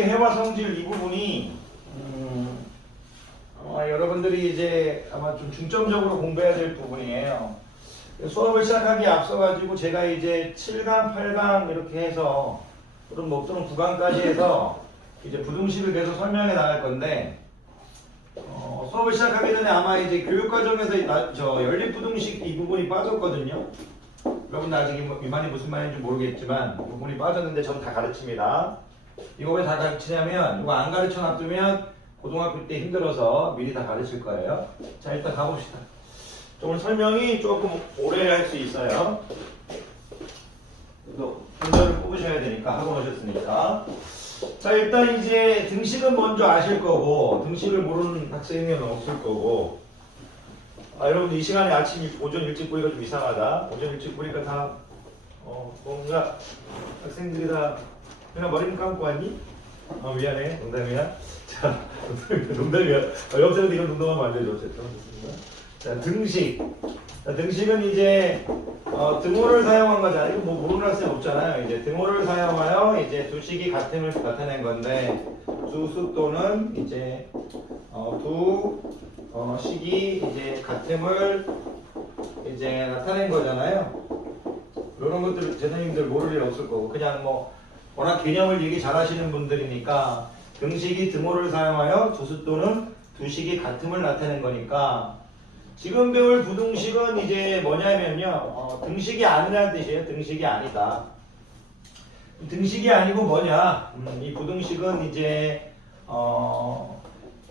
부등식의 해와 성질 이 부분이 여러분들이 이제 아마 좀 중점적으로 공부해야 될 부분이에요. 수업을 시작하기에 앞서가지고 제가 이제 7강, 8강 이렇게 해서 또는 9강까지 해서 이제 부등식을 계속 설명해 나갈 건데 수업을 시작하기 전에 아마 이제 교육과정에서 저 연립부등식 이 부분이 빠졌거든요. 여러분 아직 이 말이 무슨 말인지 모르겠지만 이 부분이 빠졌는데 저는 다 가르칩니다. 이거 왜 다 가르치냐면 이거 안 가르쳐 놔두면 고등학교 때 힘들어서 미리 다 가르칠 거예요. 자, 일단 가봅시다. 오늘 설명이 조금 오래 할 수 있어요. 또 분자를 뽑으셔야 되니까 하고 오셨으니까. 자, 일단 이제 등식은 먼저 아실 거고 등식을 모르는 학생은 없을 거고. 여러분 이 시간에 오전 일찍 보니까 좀 이상하다. 오전 일찍 보니까 다 뭔가 학생들이 다 그냥 머리 감고 왔니? 미안해. 농담이야. 자, 농담이야. 여러분들 이건 농담하면 안 되죠. 어쨌든 좋습니다. 자, 등식. 자, 등식은 이제 등호를 사용한 거잖아요. 이거 뭐 모르는 학생 없잖아요. 이제 등호를 사용하여 이제 두 식이 같음을 나타낸 건데 두 수 또는 이제 두 식이 이제 같음을 이제 나타낸 거잖아요. 이런 것들 제자님들 모를 일 없을 거고 그냥 뭐 워낙 개념을 얘기 잘 하시는 분들이니까 등식이 등호를 사용하여 두 수 또는 두 식이 같음을 나타낸 거니까 지금 배울 부등식은 이제 뭐냐면요 등식이 아니라는 뜻이에요. 등식이 아니다. 등식이 아니고 뭐냐 이 부등식은 이제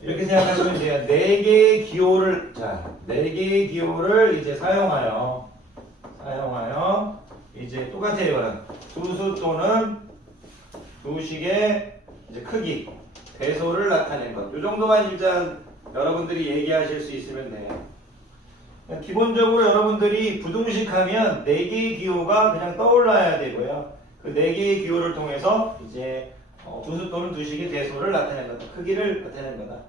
이렇게 생각하시면 이제 4개의 기호를 네 개의 기호를 이제 사용하여 이제 똑같아요. 두 수 또는 두 식의 이제 크기 배소를 나타낸 것. 이 정도만 일단 여러분들이 얘기하실 수 있으면 돼요. 기본적으로 여러분들이 부등식 하면 4개의 기호가 그냥 떠올라야 되고요. 그 4개의 기호를 통해서 이제 두 수 또는 두 식의 대소를 나타낸 거다. 크기를 나타낸 거다.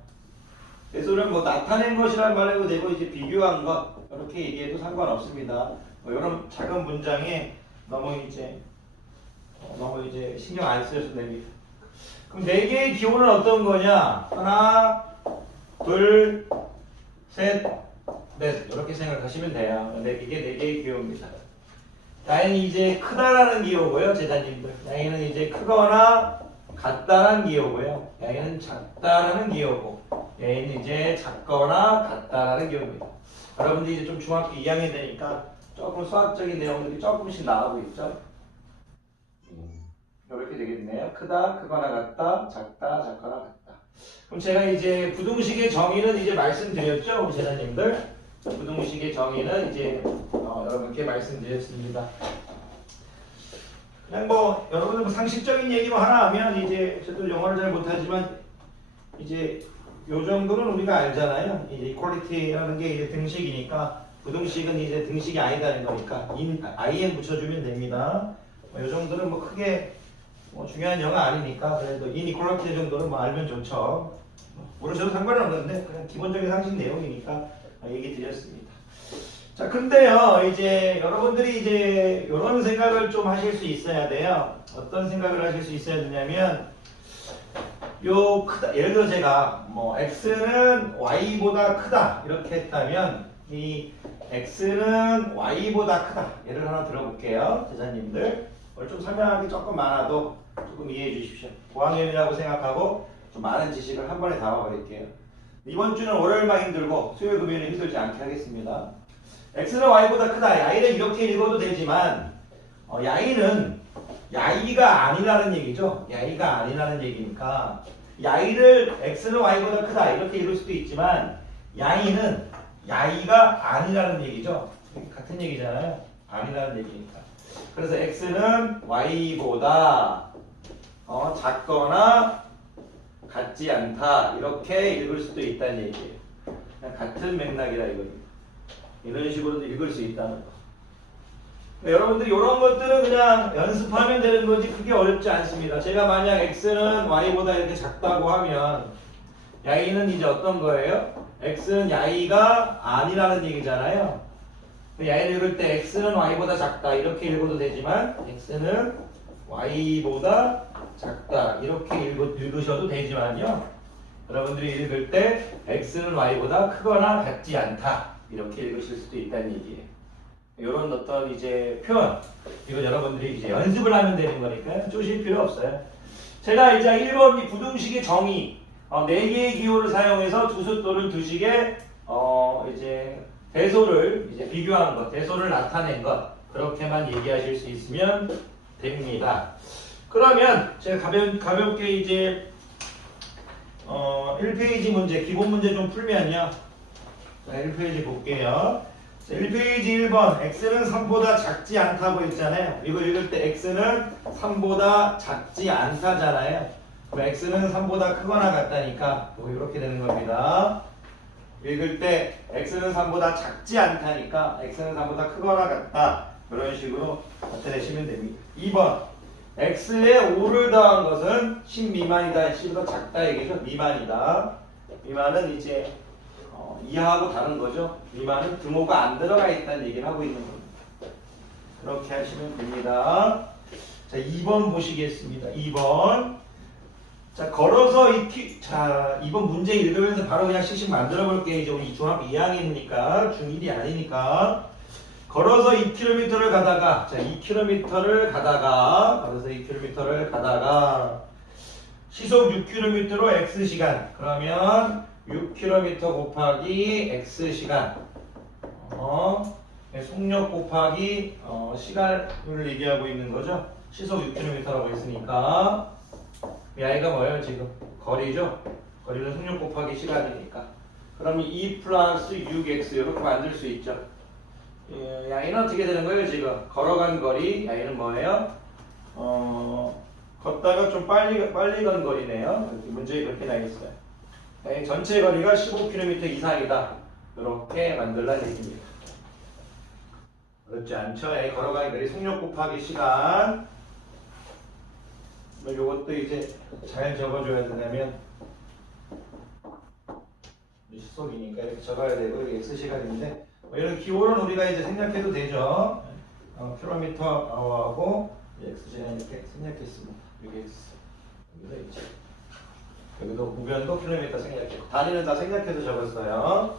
대소를 뭐 나타낸 것이란 말해도 되고 이제 비교한 것 이렇게 얘기해도 상관없습니다. 이런 작은 문장에 너무 이제 신경 안 쓰셔도 됩니다. 그럼 4개의 기호는 어떤 거냐? 하나, 둘, 셋, 넷 이렇게 생각하시면 돼요. 이게 4개의 기호입니다. 야인이 이제 크다라는 기호고요. 제자님들. 야인은 이제 크거나 같다라는 기호고요. 야인은 작다라는 기호고 야인은 이제 작거나 같다라는 기호입니다. 여러분들이 이제 좀 중학교 2학년 되니까 조금 수학적인 내용들이 조금씩 나오고 있죠. 이렇게 되겠네요. 크다, 크거나 같다, 작다, 작거나 같다. 그럼 제가 이제 부등식의 정의는 이제 말씀드렸죠, 우리 제자님들. 부등식의 정의는 이제 여러분께 말씀드렸습니다. 그냥 뭐 여러분들 뭐 상식적인 얘기만 하나 하면 이제 저도 영어를 잘 못하지만 이제 요 정도는 우리가 알잖아요. 이제 이퀄리티라는 게 이제 등식이니까 부등식은 이제 등식이 아니다는 거니까 in 붙여주면 됩니다. 요 정도는 뭐 크게 뭐 중요한 영어 아니니까 그래도 이니퀄리티 정도는 뭐 알면 좋죠. 모르셔도 상관은 없는데 그냥 기본적인 상식 내용이니까 얘기 드렸습니다. 자, 근데요 이제 여러분들이 이제 이런 생각을 좀 하실 수 있어야 돼요. 어떤 생각을 하실 수 있어야 되냐면 요 크다 예를 들어 제가 뭐 x는 y보다 크다 이렇게 했다면 이 x는 y보다 크다 예를 하나 들어볼게요. 제자님들 오늘 좀 설명하기 조금 많아도 조금 이해해 주십시오. 고학년이라고 생각하고 좀 많은 지식을 한 번에 담아버릴게요. 이번 주는 월요일만 힘들고 수요일 금요일은 힘들지 않게 하겠습니다. x는 y보다 크다. 야이는 이렇게 읽어도 되지만 야이는 야이가 아니라는 얘기죠. 야이가 아니라는 얘기니까 야이를 x는 y보다 크다 이렇게 읽을 수도 있지만 야이는 야이가 아니라는 얘기죠. 같은 얘기잖아요. 아니라는 얘기니까. 그래서 x는 y보다 작거나 같지 않다 이렇게 읽을 수도 있다는 얘기예요. 그냥 같은 맥락이라 이겁니다. 이런 식으로도 읽을 수 있다는 거. 그러니까 여러분들이 이런 것들은 그냥 연습하면 되는 거지 그게 어렵지 않습니다. 제가 만약 x는 y보다 이렇게 작다고 하면 야이는 이제 어떤 거예요? x는 야이가 아니라는 얘기잖아요. 야이를 읽을 때 x는 y보다 작다 이렇게 읽어도 되지만 x는 y보다 작다 이렇게 읽으셔도 되지만요. 여러분들이 읽을 때 x는 y보다 크거나 같지 않다 이렇게 읽으실 수도 있다는 얘기예요. 이런 어떤 이제 표현 이거 여러분들이 이제 연습을 하면 되는 거니까 쪼실 필요 없어요. 제가 이제 1번 이 부등식의 정의 4개의 기호를 사용해서 두수 또는 두식의 이제 대소를 이제 비교한 것, 대소를 나타낸 것 그렇게만 얘기하실 수 있으면 됩니다. 그러면 제가 가볍게 이제 1페이지 문제, 기본 문제 좀 풀면요. 자, 1페이지 볼게요. 자, 1페이지 1번 x는 3보다 작지 않다고 했잖아요. 이거 읽을 때 x는 3보다 작지 않다잖아요. 그럼 x는 3보다 크거나 같다니까 이렇게 되는 겁니다. 읽을 때 x는 3보다 작지 않다니까 x는 3보다 크거나 같다. 이런 식으로 나타내시면 됩니다. 2번 x에 5를 더한 것은 10 미만이다. 10보다 작다 얘기죠. 미만이다. 미만은 이제 이하하고 다른 거죠. 미만은 등호가 안 들어가 있다는 얘기를 하고 있는 겁니다. 그렇게 하시면 됩니다. 자, 2번 보시겠습니다. 2번. 자, 걸어서 자, 2번 문제 읽으면서 바로 그냥 식식 만들어 볼게요. 이제 우리 중학교 2학년이니까, 중1이 아니니까. 걸어서 2km를 가다가, 자, 2km를 가다가, 걸어서 2km를 가다가, 시속 6km로 X시간. 그러면 6km 곱하기 X시간. 속력 곱하기 시간을 얘기하고 있는 거죠. 시속 6km라고 했으니까. 이 아이가 뭐예요, 지금? 거리죠? 거리는 속력 곱하기 시간이니까. 그럼 2 플러스 6x 이렇게 만들 수 있죠. 이 아이는 어떻게 되는 거예요, 지금? 걸어간 거리. 이 아이는 뭐예요? 걷다가 좀 빨리 간 거리네요. 문제에 그렇게 나와 있어요. 전체 거리가 15km 이상이다. 이렇게 만들란 얘기입니다. 어렵지 않죠? 걸어가는 거리 속력 곱하기 시간. 요것도 이제 잘 적어줘야 되냐면 시속이니까 이렇게 적어야 되고 이게 X시간인데 이런 기호는 우리가 이제 생략해도 되죠. 킬로미터 아워하고 X시간 이렇게 생략했습니다. 여기 X 여기도 있죠. 여기도 구변도 킬로미터 생략했고 단위는 다 생략해서 적었어요.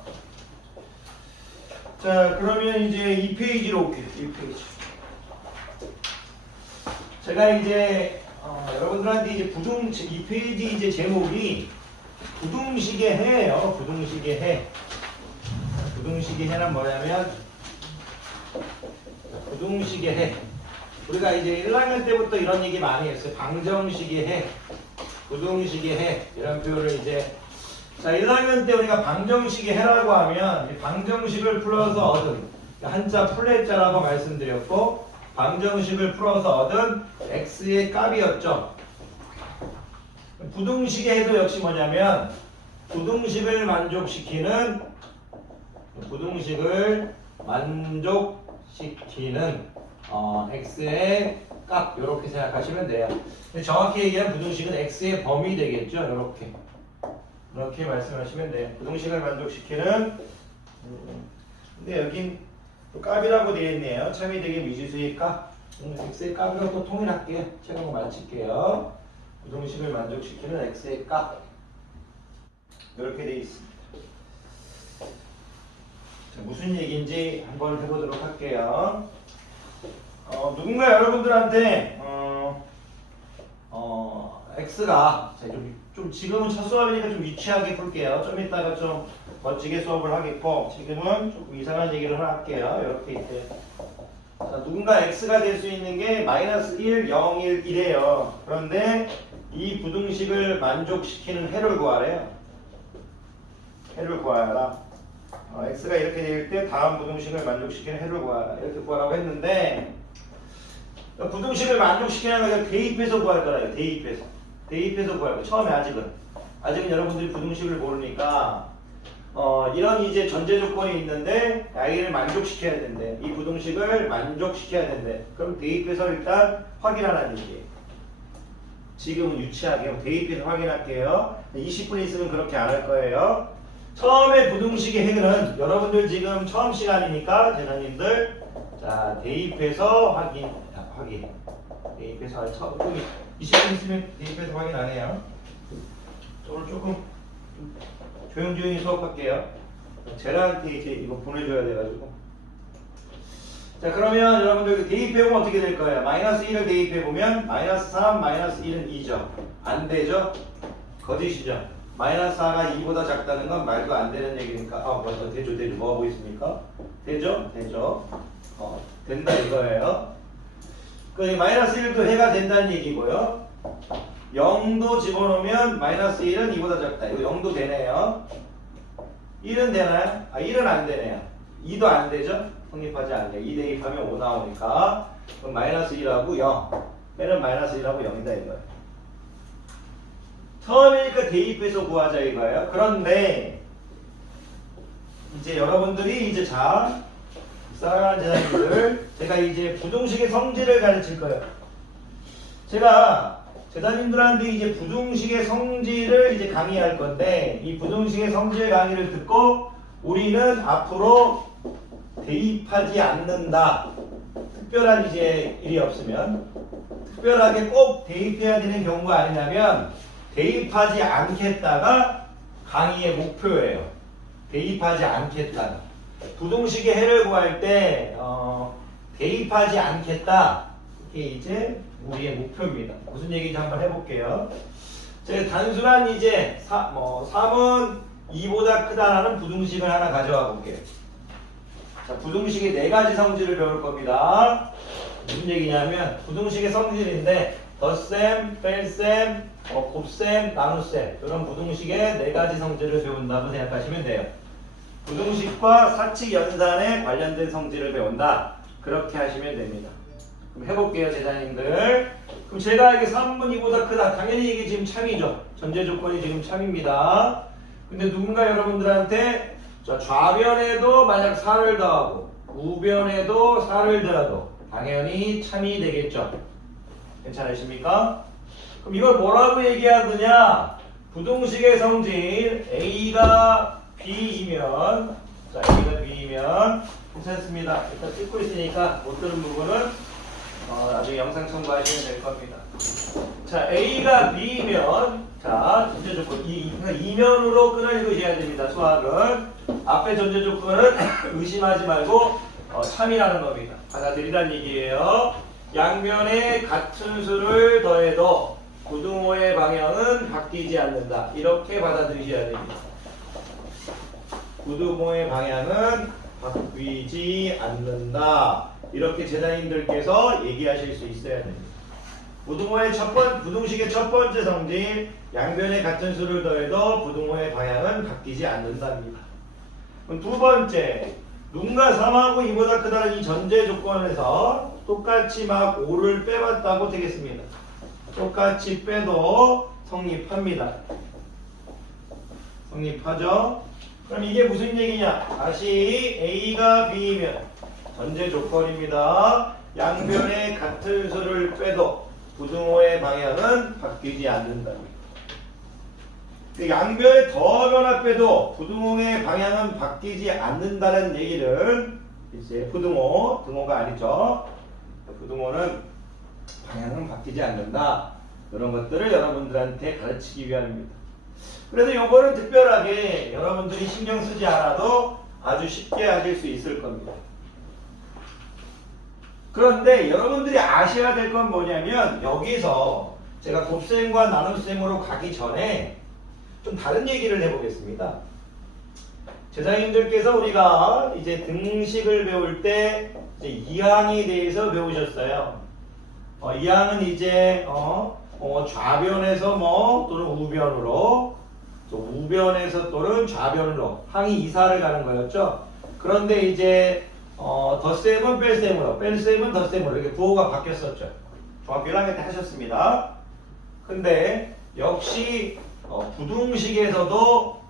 자, 그러면 이제 2페이지로 올게요. 2페이지. 제가 이제 여러분들한테 이제 2페이지 이제 제목이 부등식의 해예요. 부등식의 해. 부등식의 해는 뭐냐면 부등식의 해. 우리가 이제 1학년 때부터 이런 얘기 많이 했어요. 방정식의 해, 부등식의 해 이런 표현을 이제 자 1학년 때 우리가 방정식의 해라고 하면 방정식을 풀어서 얻은 한자 플랫자라고 말씀드렸고 방정식을 풀어서 얻은 x의 값이었죠. 부등식의 해도 역시 뭐냐면 부등식을 만족시키는 x의 값 이렇게 생각하시면 돼요. 정확히 얘기하면 부등식은 x의 범위 되겠죠. 이렇게 말씀하시면 돼요. 부등식을 만족시키는 근데 여긴 또 값이라고 되어 있네요. 참이 되게 미지수의 값. x의 값으로 또 통일할게요. 제가 만칠게요. 부등식을 만족시키는 x의 값. 이렇게 되어 있습니다. 자, 무슨 얘기인지 한번 해보도록 할게요. 누군가 여러분들한테 x가 좀 지금은 첫 수업이니까 좀 유치하게 풀게요. 좀 이따가 좀 멋지게 수업을 하겠고 지금은 조금 이상한 얘기를 하나 할게요. 이렇게 있대. 자, 누군가 x가 될 수 있는 게 마이너스 1, 0, 1, 1이에요. 그런데 이 부등식을 만족시키는 해를 구하래요. 해를 구하라. x가 이렇게 될 때 다음 부등식을 만족시키는 해를 구하라. 이렇게 구하라고 했는데 부등식을 만족시키는 걸 대입해서 구할 거라요. 대입해서 구할 거. 처음에 아직은 여러분들이 부등식을 모르니까 이런 이제 전제 조건이 있는데 a를 만족시켜야 된대. 이 부등식을 만족시켜야 된대. 그럼 대입해서 일단 확인하라는 얘기예요. 지금은 유치하게 대입해서 확인할게요. 20분 있으면 그렇게 안 할 거예요. 처음에 부등식의 해는 여러분들 지금 처음 시간이니까 제자님들 자 대입해서 확인 대입해서 20분 있으면 대입해서 확인 안 해요. 오늘 조금 조용조용히 수업할게요. 제라한테 이제 이거 보내줘야 돼가지고. 자, 그러면 여러분들 대입해보면 어떻게 될 거예요? 마이너스 1을 대입해보면 마이너스 3, 마이너스 1은 2죠. 안 되죠? 거짓이죠. 마이너스 4가 2보다 작다는 건 말도 안 되는 얘기니까. 맞아. 되죠. 뭐 하고 있습니까? 되죠? 된다 이거예요. 그 마이너스 1도 해가 된다는 얘기고요. 0도 집어넣으면 마이너스 1은 2보다 작다. 이거 0도 되네요. 1은 되나요? 1은 안 되네요. 2도 안 되죠? 성립하지 않네요. 2 대입하면 5 나오니까. 그럼 마이너스 1하고 0. 빼는 마이너스 1하고 0이다 이거예요. 처음이니까 대입해서 구하자 이거예요. 그런데 이제 여러분들이 이제 사랑하는 제자님들, 제가 이제 부등식의 성질을 가르칠 거예요. 제가 제자님들한테 이제 부등식의 성질을 이제 강의할 건데, 이 부등식의 성질 강의를 듣고 우리는 앞으로 대입하지 않는다. 특별한 이제 일이 없으면, 특별하게 꼭 대입해야 되는 경우가 아니냐면 대입하지 않겠다가 강의의 목표예요. 대입하지 않겠다. 부등식의 해를 구할 때 대입하지 않겠다. 이게 이제 우리의 목표입니다. 무슨 얘기인지 한번 해볼게요. 제가 단순한 이제 3은 2보다 크다라는 부등식을 하나 가져와 볼게요. 자, 부등식의 4가지 성질을 배울 겁니다. 무슨 얘기냐면 부등식의 성질인데 덧셈, 뺄셈, 곱셈, 나눗셈, 이런 부등식의 4가지 성질을 배운다고 생각하시면 돼요. 부등식과 사칙 연산에 관련된 성질을 배운다. 그렇게 하시면 됩니다. 그럼 해볼게요, 제자님들. 그럼 제가 이게 3분 2보다 크다. 당연히 이게 지금 참이죠. 전제 조건이 지금 참입니다. 근데 누군가 여러분들한테 좌변에도 만약 4를 더하고 우변에도 4를 더해도 당연히 참이 되겠죠. 괜찮으십니까? 그럼 이걸 뭐라고 얘기하느냐? 부등식의 성질 A가 B이면, 자, A가 B이면 괜찮습니다. 일단 찍고 있으니까 못 들은 부분은 나중에 영상 첨부하시면 될 겁니다. 자, A가 B이면, 자, 전제 조건 이면으로 끈을 읽으셔야 됩니다. 수학은 앞에 전제 조건은 의심하지 말고 참이라는 겁니다. 받아들이란 얘기예요. 양면에 같은 수를 더해도 부등호의 방향은 바뀌지 않는다. 이렇게 받아들이셔야 됩니다. 부등호의 방향은 바뀌지 않는다. 이렇게 제자님들께서 얘기하실 수 있어야 됩니다. 부등식의 첫 번째 성질, 양변에 같은 수를 더해도 부등호의 방향은 바뀌지 않는답니다. 그럼 두 번째, 누군가 3하고 2보다 크다는 이 전제 조건에서 똑같이 막 5를 빼봤다고 되겠습니다. 똑같이 빼도 성립합니다. 성립하죠? 그럼 이게 무슨 얘기냐? 다시 A가 B이면 전제 조건입니다. 양변에 같은 수를 빼도 부등호의 방향은 바뀌지 않는답니다. 양변에 더하거나 빼도 부등호의 방향은 바뀌지 않는다는 얘기를 이제 등호가 아니죠. 부등호는 방향은 바뀌지 않는다. 이런 것들을 여러분들한테 가르치기 위함입니다. 그래서 요거는 특별하게 여러분들이 신경 쓰지 않아도 아주 쉽게 하실 수 있을 겁니다. 그런데 여러분들이 아셔야 될 건 뭐냐면 여기서 제가 곱셈과 나눗셈으로 가기 전에 좀 다른 얘기를 해보겠습니다. 제자님들께서 우리가 이제 등식을 배울 때 이제 이항에 대해서 배우셨어요. 이항은 이제 좌변에서 또는 우변으로, 우변에서 또는 좌변으로 항이 이사를 가는 거였죠. 그런데 이제 덧셈은 뺄셈으로, 뺄셈은 덧셈으로 이렇게 부호가 바뀌었었죠. 중학교 1학년 때 하셨습니다. 근데 역시 부등식에서도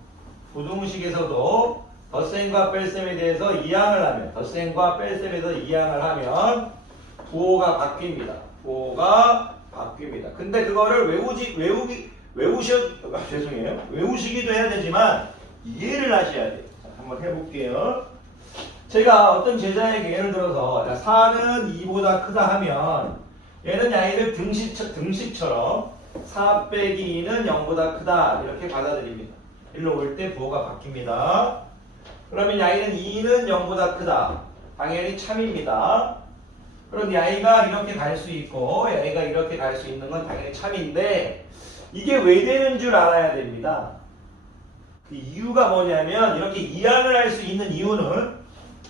덧셈과 뺄셈에 대해서 이항을 하면, 덧셈과 뺄셈에서 이항을 하면 부호가 바뀝니다. 부호가 바뀝니다. 근데 그거를 외우시기도 해야 되지만 이해를 하셔야 돼요. 자, 한번 해볼게요. 제가 어떤 제자에게 예를 들어서 4는 2보다 크다 하면 얘는 양의를 등식처럼 4 빼기 2는 0보다 크다 이렇게 받아들입니다. 일로 올 때 부호가 바뀝니다. 그러면 양의는 2는 0보다 크다. 당연히 참입니다. 그럼 양의가 이렇게 갈 수 있고 양의가 이렇게 갈 수 있는 건 당연히 참인데 이게 왜 되는 줄 알아야 됩니다. 그 이유가 뭐냐면 이렇게 이항을 할 수 있는 이유는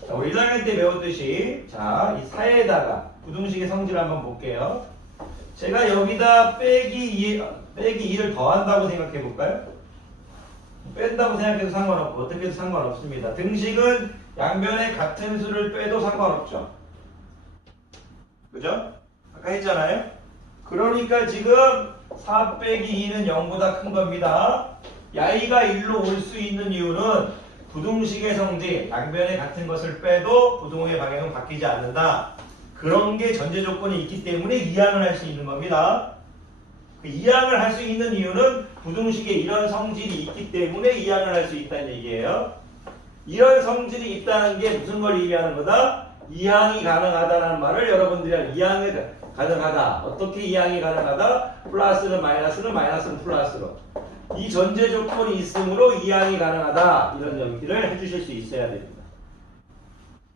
자, 우리 1학년 때 배웠듯이 자, 이 사에다가 부등식의 성질을 한번 볼게요. 제가 여기다 빼기 2를 더한다고 생각해 볼까요? 뺀다고 생각해도 상관없고 어떻게 해도 상관없습니다. 등식은 양변에 같은 수를 빼도 상관없죠. 그죠? 아까 했잖아요. 그러니까 지금 4 빼기 2는 0보다 큰 겁니다. 야이가 1로 올 수 있는 이유는 부등식의 성질, 양변에 같은 것을 빼도 부등호의 방향은 바뀌지 않는다. 그런 게 전제 조건이 있기 때문에 이항을 할 수 있는 겁니다. 그 이항을 할 수 있는 이유는 부등식에 이런 성질이 있기 때문에 이항을 할 수 있다는 얘기예요. 이런 성질이 있다는 게 무슨 걸 의미하는 거다? 이항이 가능하다는 말을 여러분들이 이항이 가능하다. 어떻게 이항이 가능하다? 플러스는 마이너스는 마이너스는 플러스로. 이 전제 조건이 있으므로 이항이 가능하다. 이런 얘기를 해주실 수 있어야 됩니다.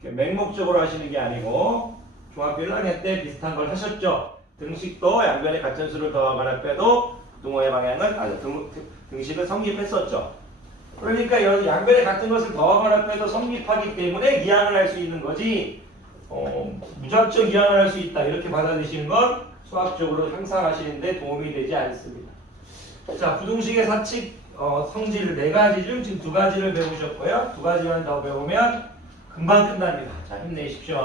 맹목적으로 하시는 게 아니고 중학교 1학년 때 비슷한 걸 하셨죠. 등식도 양변에 같은 수를 더하거나 빼도 부등호의 방향은 등식은 성립했었죠. 그러니까 양변에 같은 것을 더하거나 빼도 성립하기 때문에 이항을 할 수 있는 거지 무작정 이항을 할 수 있다 이렇게 받아들이시는 건 수학적으로 상상하시는데 도움이 되지 않습니다. 자, 부등식의 사칙 성질 4가지 중 지금 2가지를 배우셨고요. 2가지만 더 배우면 금방 끝납니다. 자, 힘내십시오.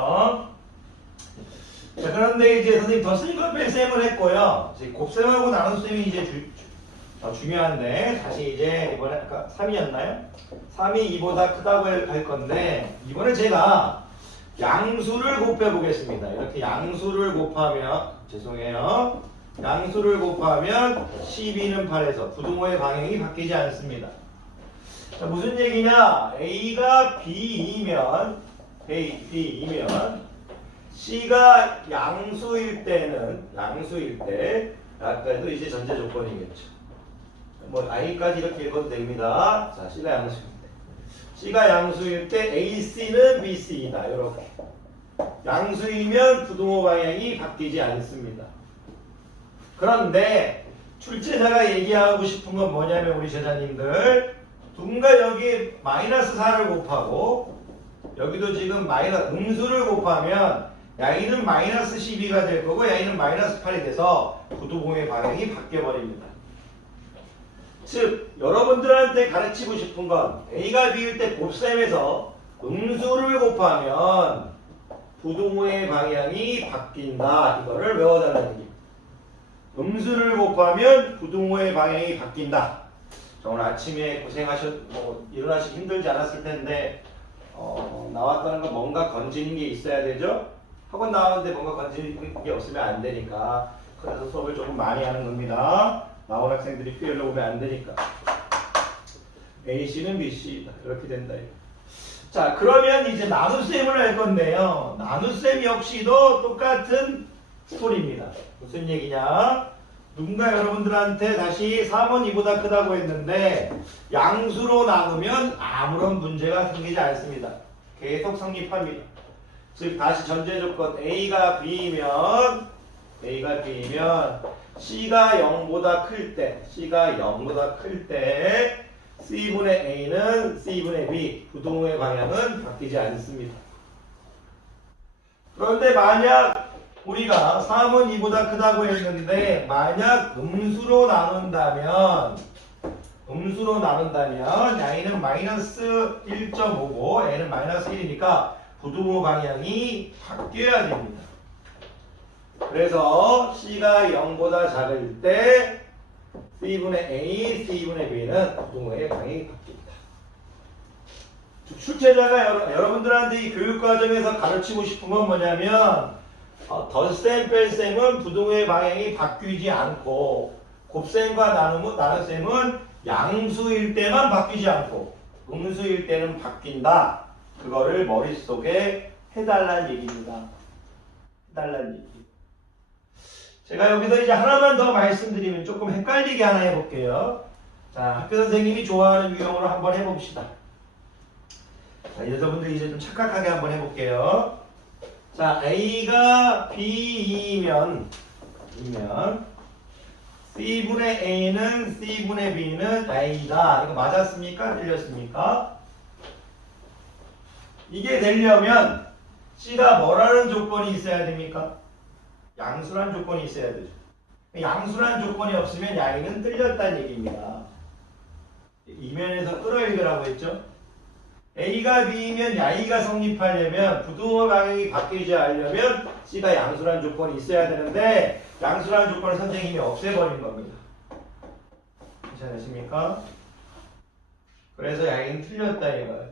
자, 그런데 이제 선생님 덧셈과 뺄셈을 했고요. 이제 곱셈하고 나눗셈이 이제 중요한데 다시 이제 이번에 아까 3이었나요? 3이 2보다 크다고 할 건데 이번에 제가 양수를 곱해 보겠습니다. 이렇게 양수를 곱하면 죄송해요. 양수를 곱하면 12는 8에서 부등호의 방향이 바뀌지 않습니다. 자, 무슨 얘기냐? A가 B이면 C가 양수일 때 아까도 이제 전제 조건이겠죠. 뭐 I까지 이렇게 읽어도 됩니다. 자, C가 양수일 때 AC는 BC이다. 이렇게 양수이면 부등호 방향이 바뀌지 않습니다. 그런데 출제자가 얘기하고 싶은 건 뭐냐면 우리 제자님들 누군가 여기 마이너스 4를 곱하고 여기도 지금 음수를 곱하면 양이는 마이너스 12가 될 거고 양이는 마이너스 8이 돼서 부등호의 방향이 바뀌어버립니다. 즉 여러분들한테 가르치고 싶은 건 A가 B일 때 곱셈에서 음수를 곱하면 부등호의 방향이 바뀐다. 이거를 외워달라는 얘기입니다. 음수를 곱하면 부등호의 방향이 바뀐다. 자, 오늘 아침에 일어나시기 힘들지 않았을 텐데 나왔다는 건 뭔가 건지는 게 있어야 되죠? 학원 나왔는데 뭔가 건지는 게 없으면 안 되니까 그래서 수업을 조금 많이 하는 겁니다. 나온 학생들이 피해를 오면 안 되니까. AC는 BC이다. 이렇게 된다. 자, 그러면 이제 나눗셈을 할 건데요. 나눗셈 역시도 똑같은 스토리입니다. 무슨 얘기냐? 누군가 여러분들한테 다시 3은 2보다 크다고 했는데 양수로 나누면 아무런 문제가 생기지 않습니다. 계속 성립합니다. 즉 다시 전제조건 A가 B이면 C가 0보다 클 때 C분의 A는 C분의 B 부등호의 방향은 바뀌지 않습니다. 그런데 만약 우리가 3은 2보다 크다고 했는데 만약 음수로 나눈다면 양이는 마이너스 1.5고 A는 마이너스 1이니까 부등호 방향이 바뀌어야 됩니다. 그래서 C가 0보다 작을 때 C분의 A, C분의 B는 부등호의 방향이 바뀝니다. 출제자가 여러분들한테 이 교육과정에서 가르치고 싶은 건 뭐냐면 덧셈, 뺄셈은 부등호의 방향이 바뀌지 않고 곱셈과 나눗셈은 양수일 때만 바뀌지 않고 음수일 때는 바뀐다. 그거를 머릿속에 해달라는 얘기입니다. 해달라는 얘기. 제가 여기서 이제 하나만 더 말씀드리면 조금 헷갈리게 하나 해볼게요. 자, 학교 선생님이 좋아하는 유형으로 한번 해봅시다. 자, 여자분들 이제 좀 착각하게 한번 해볼게요. 자, A가 B이면 C분의 A는 C분의 B는 A다. 이거 맞았습니까? 틀렸습니까? 이게 되려면 C가 뭐라는 조건이 있어야 됩니까? 양수란 조건이 있어야 되죠. 양수란 조건이 없으면 Y는 틀렸다는 얘기입니다. 이면에서 끌어읽으라고 했죠. A가 B이면 Y가 성립하려면 부등호 방향이 바뀌지 않으려면 C가 양수란 조건이 있어야 되는데 양수란 조건을 선생님이 없애버린 겁니다. 괜찮으십니까? 그래서 Y는 틀렸다 이거예요.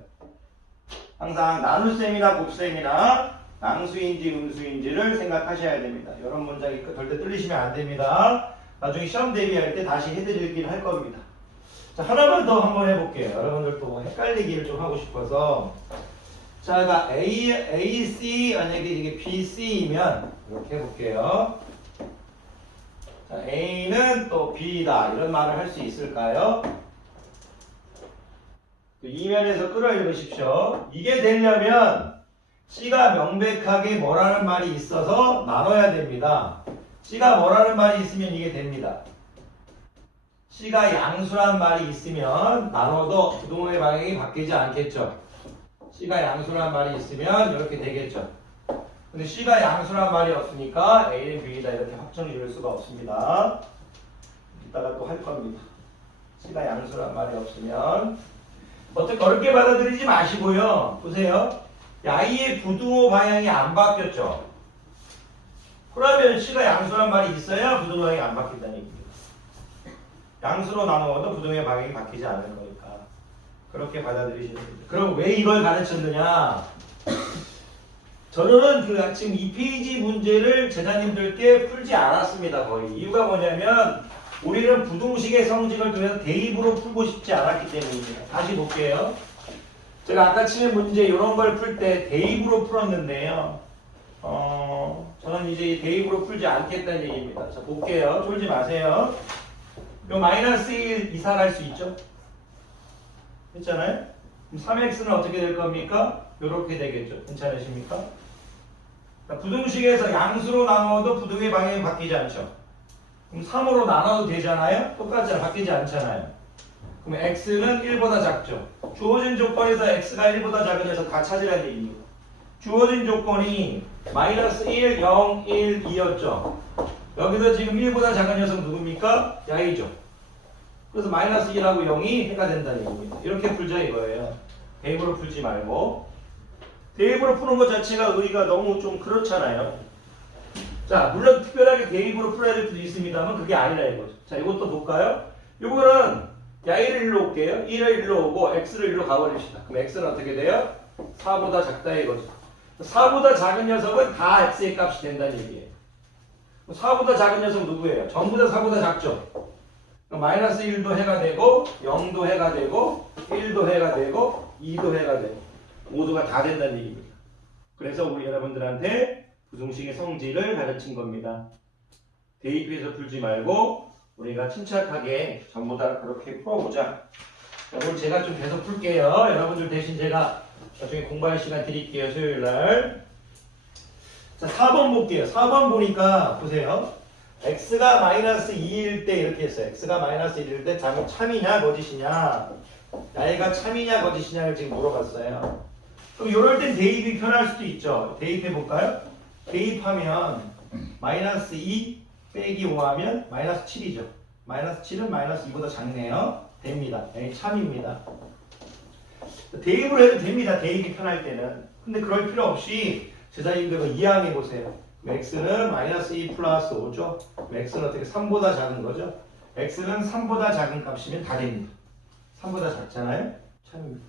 항상 나눗셈이나 곱셈이나 양수인지 음수인지를 생각하셔야 됩니다. 이런 문장이 절대 틀리시면 안 됩니다. 나중에 시험 대비할 때 다시 해드리긴 할 겁니다. 자, 하나만 더 한번 해볼게요. 여러분들도 헷갈리기를 좀 하고 싶어서. 자, 그러니까 A, C, 만약에 이게 B, C이면 이렇게 해볼게요. 자, A는 또 B다. 이런 말을 할 수 있을까요? 이면에서 끌어읽으십시오. 이게 되려면 C가 명백하게 뭐라는 말이 있어서 나눠야 됩니다. C가 뭐라는 말이 있으면 이게 됩니다. C가 양수란 말이 있으면 나눠도 부등호의 방향이 바뀌지 않겠죠. C가 양수란 말이 있으면 이렇게 되겠죠. 근데 C가 양수란 말이 없으니까 A는 B다 이렇게 확정을 지을 수가 없습니다. 이따가 또 할 겁니다. C가 양수란 말이 없으면 어떻게 어렵게 받아들이지 마시고요. 보세요. Y의 부등호 방향이 안 바뀌었죠. 그러면 C가 양수란 말이 있어야 부등호 방향이 안 바뀐다는 얘기입니다. 양수로 나누어도 부등호의 방향이 바뀌지 않을 거니까 그렇게 받아들이시면 됩니다. 그럼 왜 이걸 가르쳤느냐? 저는 지금 2페이지 문제를 제자님들께 풀지 않았습니다. 거의. 이유가 뭐냐면 우리는 부등식의 성질을 통해서 대입으로 풀고 싶지 않았기 때문입니다. 다시 볼게요. 제가 아까 치는 문제 이런 걸 풀 때 대입으로 풀었는데요. 저는 이제 대입으로 풀지 않겠다는 얘기입니다. 자, 볼게요. 쫄지 마세요. 요 마이너스 1 이사할 수 있죠? 했잖아요? 그럼 3x는 어떻게 될 겁니까? 요렇게 되겠죠. 괜찮으십니까? 부등식에서 양수로 나누어도 부등의 방향이 바뀌지 않죠. 그럼 3으로 나눠도 되잖아요? 똑같잖아요. 바뀌지 않잖아요. 그럼 x는 1보다 작죠. 주어진 조건에서 x가 1보다 작은 녀석 다 찾으라는 얘기입니다. 주어진 조건이 마이너스 1, 0, 1, 2였죠. 여기서 지금 1보다 작은 녀석 누굽니까? y죠. 그래서 마이너스 1하고 0이 해가 된다는 얘기입니다. 이렇게 풀자 이거예요. 대입으로 풀지 말고. 대입으로 푸는 것 자체가 의의가 너무 좀 그렇잖아요. 자, 물론 특별하게 대입으로 풀어야 될 수도 있습니다만 그게 아니라 이거죠. 자, 이것도 볼까요? 이거는 y를 일로 올게요. 1을 일로 오고 x를 일로 가버립시다. 그럼 x는 어떻게 돼요? 4보다 작다 이거죠. 4보다 작은 녀석은 다 x의 값이 된다는 얘기예요. 4보다 작은 녀석 누구예요? 전부 다 4보다 작죠? 마이너스 1도 해가 되고 0도 해가 되고 1도 해가 되고 2도 해가 되고 모두가 다 된다는 얘기입니다. 그래서 우리 여러분들한테 부등식의 성질을 가르친 겁니다. 대입해서 풀지 말고 우리가 침착하게 전부 다 그렇게 풀어보자. 오늘 제가 좀 계속 풀게요. 여러분들 대신 제가 나중에 공부할 시간 드릴게요. 수요일날. 자, 4번 볼게요. 4번 보니까 보세요. x가 마이너스 2일 때 이렇게 했어요. x가 마이너스 1일 때 참이냐 거짓이냐, y가 참이냐 거짓이냐를 지금 물어봤어요. 그럼 이럴 땐 대입이 편할 수도 있죠. 대입해 볼까요? 대입하면 마이너스 2 빼기 5 하면 마이너스 7이죠. 마이너스 7은 마이너스 2보다 작네요. 됩니다. 참입니다. 대입을 해도 됩니다. 대입이 편할 때는. 근데 그럴 필요 없이 제자님들은 이해해 보세요. x는 마이너스 2 플러스 5죠. x는 어떻게 3보다 작은 거죠. x는 3보다 작은 값이면 다 됩니다. 3보다 작잖아요. 참입니다.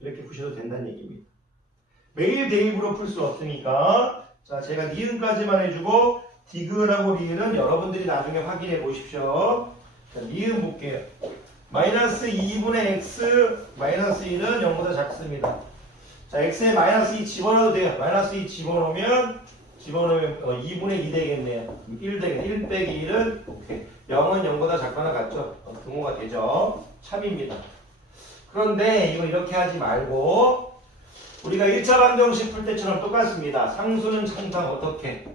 이렇게 푸셔도 된다는 얘기입니다. 매일 대입으로 풀 수 없으니까 자, 제가 니은까지만 해주고 디귿하고 리을은 여러분들이 나중에 확인해 보십시오. 자, 니은 볼게요. 마이너스 2분의 x 마이너스 1은 0보다 작습니다. 자, x에 마이너스 2 집어넣어도 돼요. 마이너스 2 집어넣으면 집어넣으면 2분의 2 되겠네요. 1 되겠네. 1 빼기 1은 오케이. 0은 0보다 작거나 같죠? 등호가 되죠. 참입니다. 그런데 이거 이렇게 하지 말고 우리가 1차 방정식 풀 때처럼 똑같습니다. 상수는 항상 어떻게?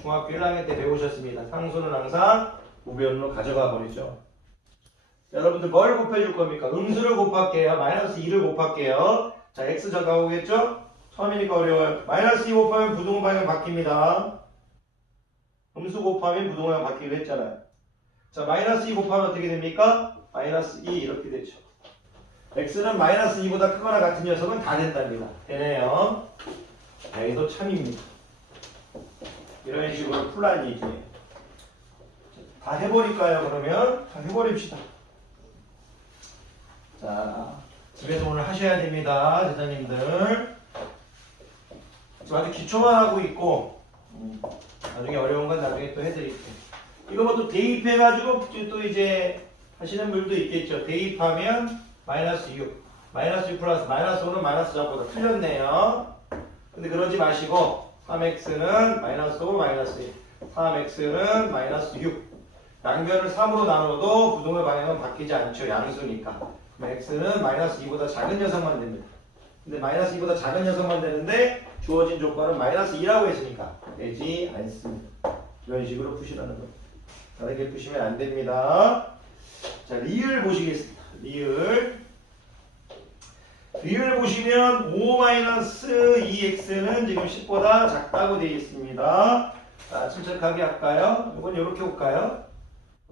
중학교 1학년 때 배우셨습니다. 상수는 항상 우변으로 가져가 버리죠. 여러분들 뭘 곱해줄 겁니까? 음수를 곱할게요. 마이너스 2를 곱할게요. 자, x 적어오겠죠? 처음이니까 어려워요. 마이너스 2 곱하면 부등호 방향 바뀝니다. 음수 곱하면 부등호 방향 바뀌기로 했잖아요. 자, 마이너스 2 곱하면 어떻게 됩니까? 마이너스 2 이렇게 되죠. x는 마이너스 2보다 크거나 같은 녀석은 다 된답니다. 되네요. 여기도 참입니다. 이런 식으로 풀란 얘기예요. 다 해버릴까요? 그러면 다 해버립시다. 자, 집에서 오늘 하셔야 됩니다. 제자님들. 지금 아주 기초만 하고 있고 나중에 어려운 건 나중에 또 해드릴게요. 이거 뭐 또 대입해가지고 또 이제 하시는 분들도 있겠죠. 대입하면 마이너스 6, 마이너스 6 플러스 마이너스 5는 마이너스 좌보다 틀렸네요. 근데 그러지 마시고 3x는 마이너스 5, 마이너스 1, 3x는 마이너스 6. 양변을 3으로 나눠도 부등호의 방향은 바뀌지 않죠. 양수니까. x는 마이너스 2보다 작은 녀석만 됩니다. 근데 마이너스 2보다 작은 녀석만 되는데 주어진 조건은 마이너스 2라고 했으니까 되지 않습니다. 이런 식으로 푸시라는 겁니다. 다르게 푸시면 안 됩니다. 자, 리을 보시겠습니다. 리을 보시면 5-2x는 지금 10보다 작다고 되어 있습니다. 자, 침착하게 할까요? 이건 이렇게 볼까요?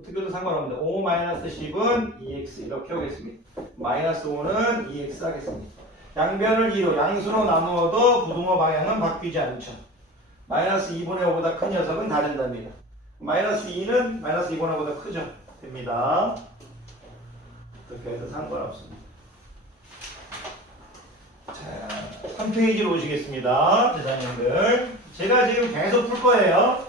어떻게 해도 상관없는데 5-10은 2x 이렇게 하겠습니다. 마이너스 5는 2x 하겠습니다. 양변을 2로 양수로 나누어도 부등호 방향은 바뀌지 않죠. 마이너스 2분의 5보다 큰 녀석은 다 된답니다. 마이너스 2는 마이너스 2분의 5보다 크죠. 됩니다. 어떻게 해도 상관없습니다. 자, 3페이지로 오시겠습니다. 제자님들. 제가 지금 계속 풀 거예요.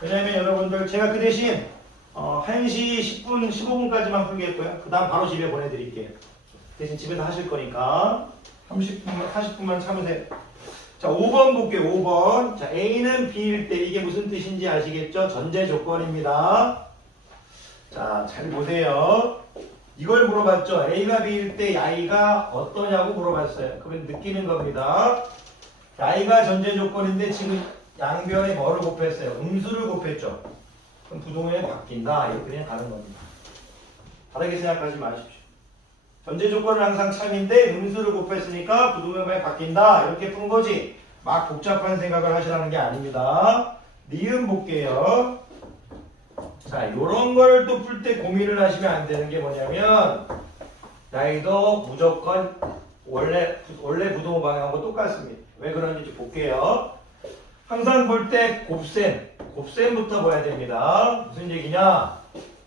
왜냐면 여러분들 제가 그 대신 1시 10분, 15분까지만 풀겠고요. 그 다음 바로 집에 보내드릴게요. 대신 집에서 하실 거니까 30분만, 40분만 참으세요. 자, 5번 볼게요. 5번. 자, A는 B일 때 이게 무슨 뜻인지 아시겠죠? 전제 조건입니다. 자, 잘 보세요. 이걸 물어봤죠. A가 B일 때 I가 어떠냐고 물어봤어요. 그러면 느끼는 겁니다. I가 전제 조건인데 지금 양변에 뭐를 곱했어요? 음수를 곱했죠. 그럼 부동호에 바뀐다. 이렇게 그냥 가는 겁니다. 다르게 생각하지 마십시오. 전제 조건은 항상 참인데 음수를 곱했으니까 부동호에 바뀐다. 이렇게 푼 거지. 막 복잡한 생각을 하시라는 게 아닙니다. 니은 볼게요. 자, 요런 거를 또 풀 때 고민을 하시면 안 되는 게 뭐냐면 나이도 무조건 원래 부동호 방향하고 똑같습니다. 왜 그런지 볼게요. 항상 볼 때 곱셈부터 봐야 됩니다. 무슨 얘기냐?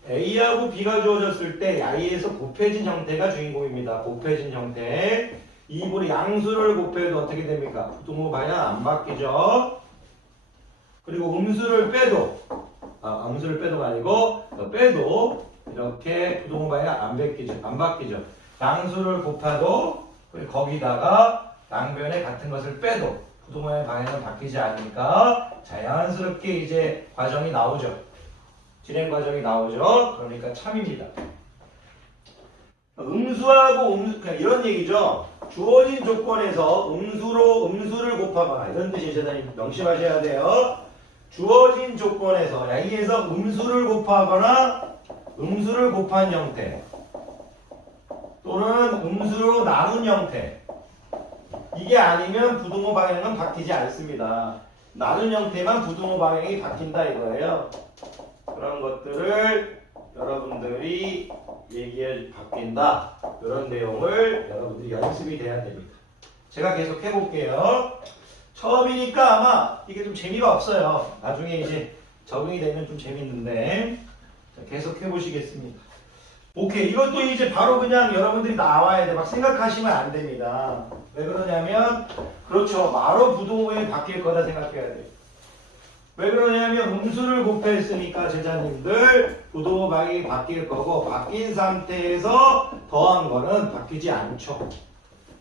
A하고 B가 주어졌을 때 I에서 곱해진 형태가 주인공입니다. 곱해진 형태. 이분이 양수를 곱해도 어떻게 됩니까? 부동호 방향 안 바뀌죠. 그리고 음수를 빼도 음수를 빼도가 아니고 빼도 이렇게 부동호 방향 안 바뀌죠. 양수를 곱해도 거기다가 양변에 같은 것을 빼도 부동호의 방향은 바뀌지 않으니까 자연스럽게 이제 과정이 나오죠. 진행 과정이 나오죠. 그러니까 참입니다. 음수하고 그냥 이런 얘기죠. 주어진 조건에서 음수를 곱하거나 이런 뜻이 제자님 명심하셔야 돼요. 주어진 조건에서 A에서 음수를 곱하거나 음수를 곱한 형태 또는 음수로 나눈 형태 이게 아니면 부등호 방향은 바뀌지 않습니다. 나눈 형태만 부등호 방향이 바뀐다 이거예요. 그런 것들을 여러분들이 얘기해 바뀐다. 이런 내용을 여러분들이 연습이 돼야 됩니다. 제가 계속 해볼게요. 처음이니까 아마 이게 좀 재미가 없어요. 나중에 이제 적응이 되면 좀 재밌는데 자, 계속 해보시겠습니다. 오케이. 이것도 이제 바로 그냥 여러분들이 나와야 돼. 막 생각하시면 안 됩니다. 왜 그러냐면 그렇죠. 바로 부동호에 바뀔 거다 생각해야 돼요. 왜 그러냐면 음수를 곱했으니까 제자님들 부동호 방향이 바뀔 거고 바뀐 상태에서 더한 거는 바뀌지 않죠.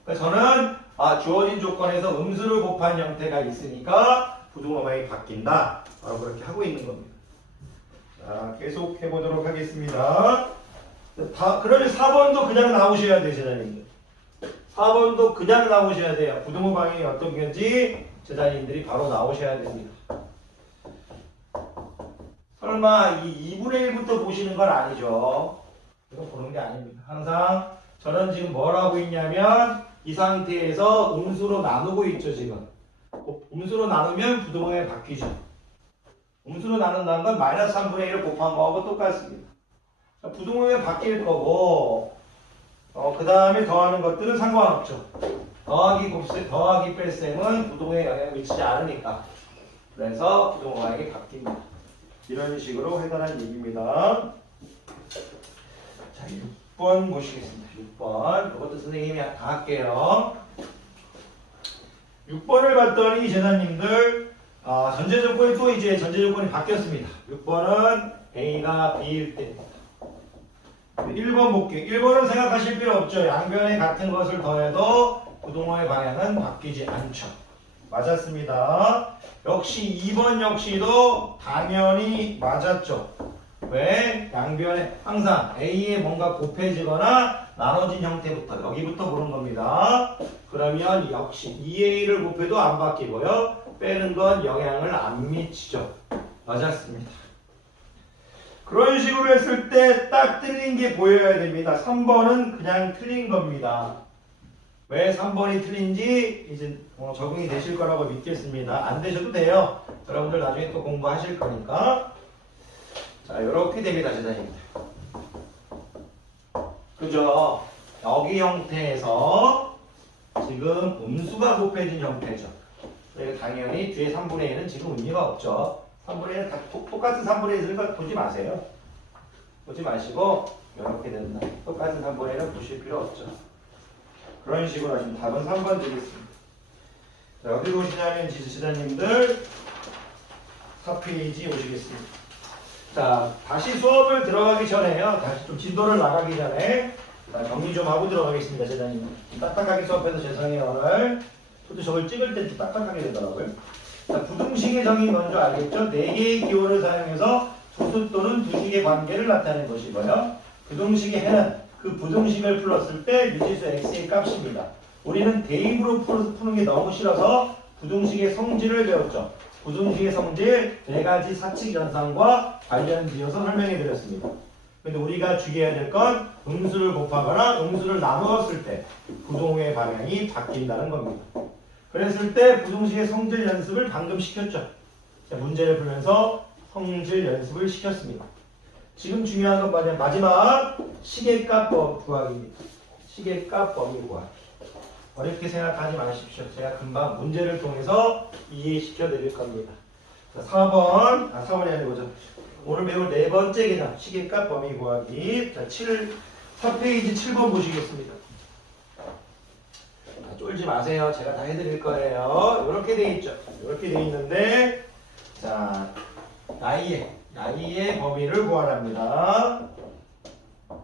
그러니까 저는 주어진 조건에서 음수를 곱한 형태가 있으니까 부등호 방향이 바뀐다. 바로 그렇게 하고 있는 겁니다. 자, 계속 해보도록 하겠습니다. 그러면 4번도 그냥 나오셔야 돼요, 제자님들. 4번도 그냥 나오셔야 돼요. 부등호 방향이 어떤 건지 제자님들이 바로 나오셔야 됩니다. 설마 이 2분의 1부터 보시는 건 아니죠. 이거 보는 게 아닙니다. 항상 저는 지금 뭘 하고 있냐면 이 상태에서 음수로 나누고 있죠, 지금. 음수로 나누면 부등호에 바뀌죠. 음수로 나눈다는 건 마이너스 3분의 1을 곱한 거하고 똑같습니다. 부등호에 바뀔 거고, 그 다음에 더하는 것들은 상관없죠. 더하기 곱셈, 더하기 뺄셈은 부등호에 영향을 미치지 않으니까. 그래서 부등호 방향이 바뀝니다. 이런 식으로 해당하는 얘기입니다. 자, 6번 보시겠습니다. 6번. 이것도 선생님이 다 할게요. 6번을 봤더니 제자님들 전제 조건이 또 이제 전제 조건이 바뀌었습니다. 6번은 A가 B일 때입니다. 1번 볼게요. 1번은 생각하실 필요 없죠. 양변에 같은 것을 더해도 부등호의 방향은 바뀌지 않죠. 맞았습니다. 역시 2번 역시도 당연히 맞았죠. 왜? 양변에 항상 A에 뭔가 곱해지거나 나눠진 형태부터 여기부터 보는 겁니다. 그러면 역시 2A를 곱해도 안 바뀌고요. 빼는 건 영향을 안 미치죠. 맞았습니다. 그런 식으로 했을 때 딱 틀린 게 보여야 됩니다. 3번은 그냥 틀린 겁니다. 왜 3번이 틀린지 이제 적응이 되실 거라고 믿겠습니다. 안 되셔도 돼요. 여러분들 나중에 또 공부하실 거니까. 자, 이렇게 됩니다, 제자님들. 그죠? 여기 형태에서 지금 음수가 곱해진 형태죠. 그러니까 당연히 뒤에 3분의 1은 지금 의미가 없죠. 3분의 1은 다 똑같은 3분의 1이니까 보지 마세요. 보지 마시고 이렇게 된다. 똑같은 3분의 1은 보실 필요 없죠. 그런 식으로 하시면 답은 3번 되겠습니다. 자, 어디 보시냐면 지지자님들 4페이지 오시겠습니다. 자, 다시 수업을 들어가기 전에요. 다시 좀 진도를 나가기 전에 정리 좀 하고 들어가겠습니다, 제자님. 딱딱하게 수업해서 죄송해요, 오늘. 저도 저걸 찍을 때 딱딱하게 되더라고요. 자, 부등식의 정의 먼저 알겠죠? 4개의 기호를 사용해서 두수 또는 두식의 관계를 나타내는 것이고요. 부등식의 해는 그 부등식을 풀었을 때 미지수 x의 값입니다. 우리는 대입으로 푸는 게 너무 싫어서 부등식의 성질을 배웠죠. 부등식의 성질 4가지 사칙 연산과 관련지어서 설명해 드렸습니다. 근데 우리가 주의해야 될 건 음수를 곱하거나 음수를 나누었을 때 부등호의 방향이 바뀐다는 겁니다. 그랬을 때 부등식의 성질 연습을 방금 시켰죠. 자, 문제를 풀면서 성질 연습을 시켰습니다. 지금 중요한 건 뭐냐면 마지막 시계값 구하기입니다. 시계값 범위 구하기. 어렵게 생각하지 마십시오. 제가 금방 문제를 통해서 이해시켜 드릴 겁니다. 자, 4번이 아니고 오늘 배울 4번째 개념 시계값 범위 구하기. 자, 4페이지 7번 보시겠습니다. 자, 쫄지 마세요. 제가 다 해드릴 거예요. 이렇게 돼 있죠. 이렇게 돼 있는데 자, 나이의 범위를 구하랍니다. 자,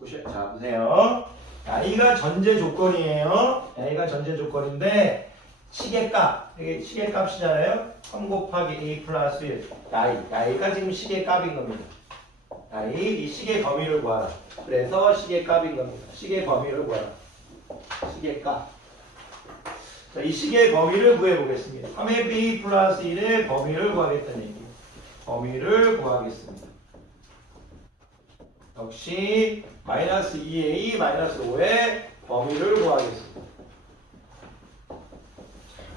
보세요. 나이가 전제 조건이에요. 나이가 전제 조건인데 시계값, 이게 시계값이잖아요. 3 곱하기 a 플러스 1. 나이가 지금 시계값인 겁니다. 나이, 이 시계 범위를 구하라. 그래서 시계값인 겁니다. 시계 범위를 구하라. 시계값. 자, 이 시계 범위를 구해보겠습니다. 3의 b 플러스 1의 범위를 구하겠다는 얘기예요. 범위를 구하겠습니다. 역시 마이너스 2a 마이너스 5의 범위를 구하겠습니다.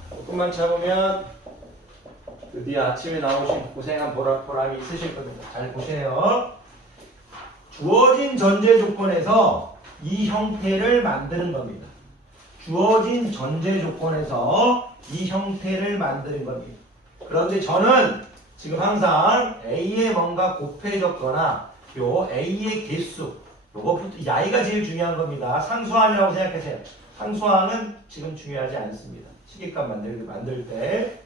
조금만 참으면 드디어 아침에 나오신 고생한 보람이 있으실 겁니다. 잘 보세요. 주어진 전제 조건에서 이 형태를 만드는 겁니다. 주어진 전제 조건에서 이 형태를 만드는 겁니다. 그런데 저는 지금 항상 A에 뭔가 곱해졌거나 요 A의 개수 요거부터 야이가 제일 중요한 겁니다. 상수항이라고 생각하세요. 상수항은 지금 중요하지 않습니다. 시계값 만들 때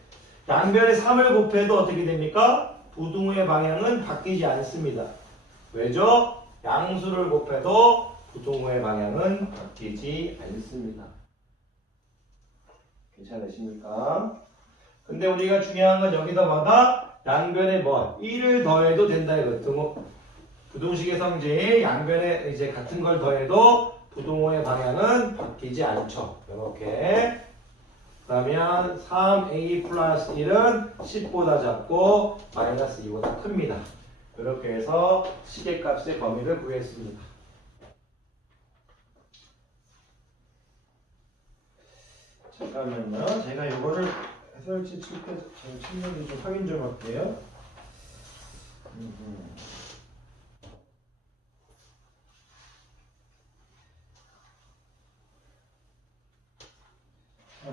양변에 3을 곱해도 어떻게 됩니까? 부등호의 방향은 바뀌지 않습니다. 왜죠? 양수를 곱해도 부등호의 방향은 바뀌지 않습니다. 괜찮으십니까? 근데 우리가 중요한 건 여기다가 양변에 뭐 1을 더해도 된다 이거. 부동식의 성질이 양변에 이제 같은 걸 더해도 부동호의 방향은 바뀌지 않죠. 이렇게. 그러면 3a 플러스 1은 10보다 작고 마이너스 2보다 큽니다. 이렇게 해서 시계값의 범위를 구했습니다. 잠깐만요. 제가 이거를 해설지 칠 때 측면이 좀 확인 좀 할게요.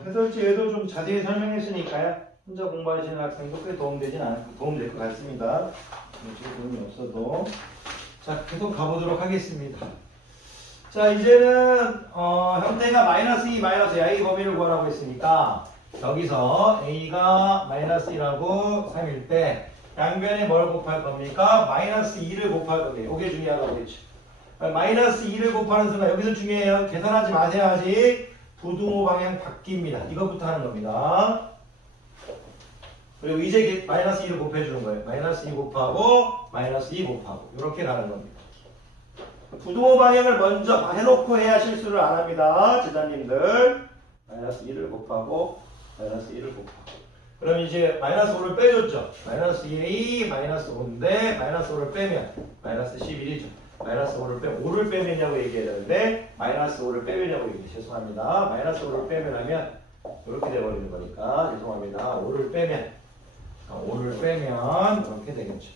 해설지에도 좀 자세히 설명했으니까요. 혼자 공부하시는 학생도 꽤 도움될 것 같습니다. 지금 돈이 없어도. 자, 계속 가보도록 하겠습니다. 자, 이제는 형태가 마이너스 2, 마이너스 a 범위를 구하라고 했으니까 여기서 a가 마이너스 1하고 3일 때 양변에 뭘 곱할 겁니까? 마이너스 2를 곱할 겁니다. 이게 중요하다고 했죠. 마이너스 2를 곱하는 순간 여기서 중요해요. 계산하지 마세요. 아직 부등호 방향 바뀝니다. 이것부터 하는 겁니다. 그리고 이제 마이너스 2를 곱해주는 거예요. 마이너스 2 곱하고 마이너스 2 곱하고 이렇게 가는 겁니다. 부등호 방향을 먼저 해놓고 해야 실수를 안 합니다. 제자님들. 마이너스 2를 곱하고 마이너스 1을 곱하고. 그럼 이제 마이너스 5를 빼줬죠. 마이너스 2a 마이너스 5인데 마이너스 5를 빼면 마이너스 11이죠. 마이너스 5를 빼면냐고 얘기해야 되는데 마이너스 5를 빼면냐고 얘기해요. 죄송합니다. 마이너스 5를 빼면 하면 이렇게 돼버리는 거니까 죄송합니다. 5를 빼면 이렇게 되겠죠.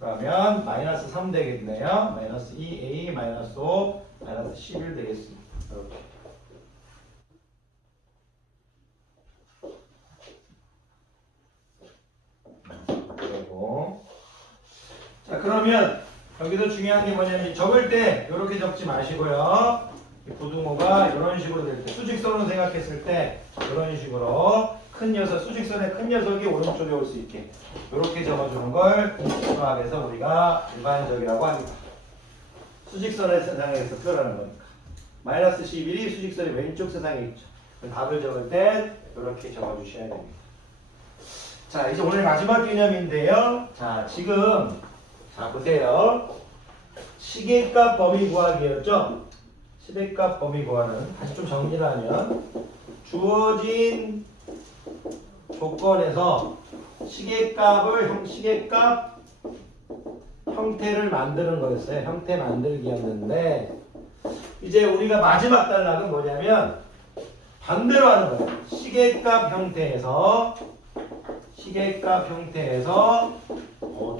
그러면 마이너스 3 되겠네요. 마이너스 2a 마이너스 5 마이너스 11 되겠습니다. 이렇게. 그리고 자, 그러면 여기서 중요한 게 뭐냐면 적을 때 이렇게 적지 마시고요. 부등호가 이런 식으로 될 때 수직선으로 생각했을 때 이런 식으로 수직선의 큰 녀석이 오른쪽에 올 수 있게 이렇게 적어주는 걸 수학에서 우리가 일반적이라고 합니다. 수직선의 세상에서 표현하는 거니까. 마이너스 11이 수직선의 왼쪽 세상에 있죠. 답을 적을 때 이렇게 적어주셔야 됩니다. 자, 이제 오늘 마지막 개념인데요. 자, 지금 보세요. 시계값 범위 구하기였죠. 시계값 범위 구하는 다시 좀 정리를 하면 주어진 조건에서 시계값 형태를 만드는 거였어요. 형태 만들기였는데 이제 우리가 마지막 단락은 뭐냐면 반대로 하는 거예요. 시계값 형태에서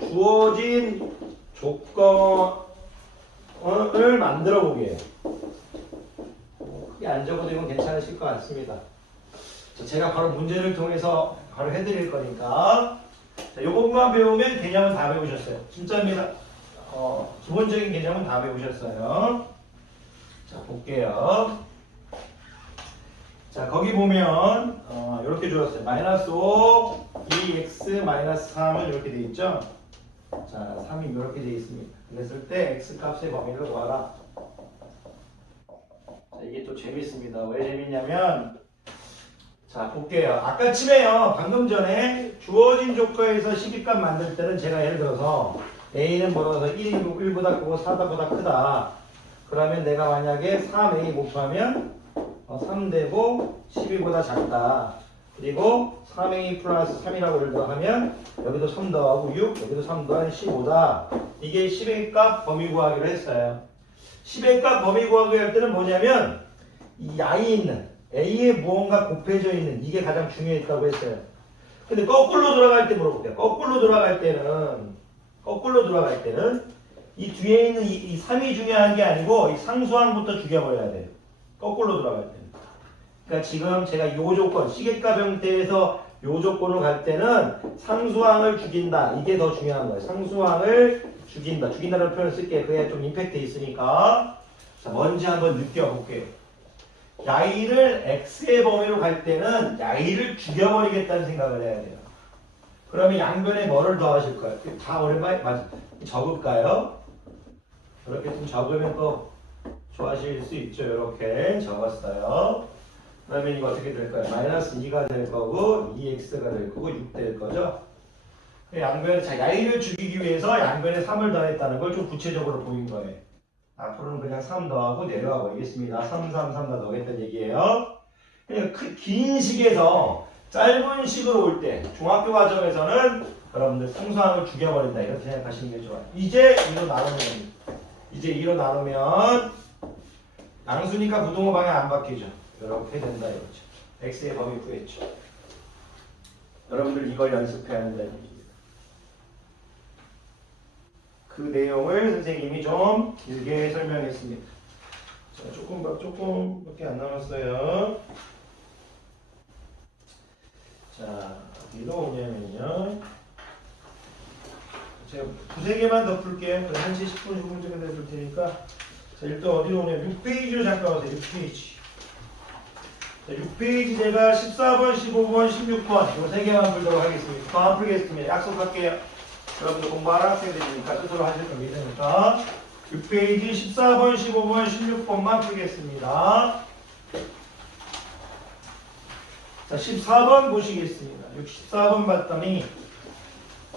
주어진 조건을 만들어 보게요. 크게 안 적어도 이건 괜찮으실 것 같습니다. 제가 바로 문제를 통해서 바로 해드릴 거니까 자, 이것만 배우면 개념은 다 배우셨어요. 진짜입니다. 기본적인 개념은 다 배우셨어요. 자, 볼게요. 자, 거기 보면 이렇게 주었어요. 마이너스 5, 2x 마이너스 3은 이렇게 돼 있죠. 자, 3이 이렇게 돼 있습니다. 그랬을 때 x 값의 범위를 구하라. 자, 이게 또 재밌습니다. 왜 재밌냐면 자, 볼게요. 아까 치매요. 방금 전에 주어진 조건에서 시계값 만들 때는 제가 예를 들어서 a는 뭐라서 1보다 크고 4보다 크다. 그러면 내가 만약에 3a 곱하면 3 되고 12보다 작다. 그리고 3a 플러스 3이라고 예를 들어 하면 여기도 3 더하고 6, 여기도 3 더하면 15다. 이게 10의 값 범위 구하기로 했어요. 10의 값 범위 구하기 할 때는 뭐냐면 이 i에 있는 a에 무언가 곱해져 있는 이게 가장 중요했다고 했어요. 근데 거꾸로 돌아갈 때 물어볼게요. 거꾸로 돌아갈 때는 이 뒤에 있는 이 3이 중요한 게 아니고 이 상수항부터 죽여버려야 돼요. 거꾸로 돌아갈 때는. 그러니까 지금 제가 이 조건, 시계값 형태에서 이 조건으로 갈 때는 상수항을 죽인다. 이게 더 중요한 거예요. 상수항을 죽인다. 죽인다는 표현을 쓸게요. 그게 좀 임팩트 있으니까. 자, 뭔지 한번 느껴볼게요. y를 x의 범위로 갈 때는 y를 죽여버리겠다는 생각을 해야 돼요. 그러면 양변에 뭐를 더하실 거예요? 다 오랜만에 적을까요? 이렇게 좀 적으면 또 좋아하실 수 있죠. 이렇게 적었어요. 그러면 이거 어떻게 될 거예요? 마이너스 2가 될 거고 2x가 될 거고 6 될 거죠. 양변에 자 y를 죽이기 위해서 양변에 3을 더했다는 걸 좀 구체적으로 보인 거예요. 앞으로는 그냥 3 더하고 내려가 버리겠습니다. 3, 3, 3 다 더하겠다는 얘기예요. 그냥 긴 식에서 짧은 식으로 올 때 중학교 과정에서는 여러분들 상수항을 죽여버린다 이렇게 생각하시는 게 좋아요. 이제 2로 나누면 이제 2로 나누면 양수니까 부동호 방향 안 바뀌죠. 이렇게 된다 이거죠. x의 범위 구했죠. 여러분들 이걸 연습해야 한다는 얘기입니다. 그 내용을 선생님이 좀 길게 설명했습니다. 자, 조금밖에 안 남았어요. 자, 어디로 오냐면요. 제가 두세 개만 더 풀게요. 1시 10분, 15분 정도 해줄 테니까. 자, 일단 어디로 오냐면 6페이지로 잠깐 오세요. 6페이지. 자, 6페이지 제가 14번, 15번, 16번 이 세 개만 풀도록 하겠습니다. 더 안 풀겠습니다. 약속할게요. 여러분들 공부하는 학생들이니까 스스로 하실 겁니다. 6페이지 14번, 15번, 16번만 풀겠습니다. 자, 14번 보시겠습니다. 14번 봤더니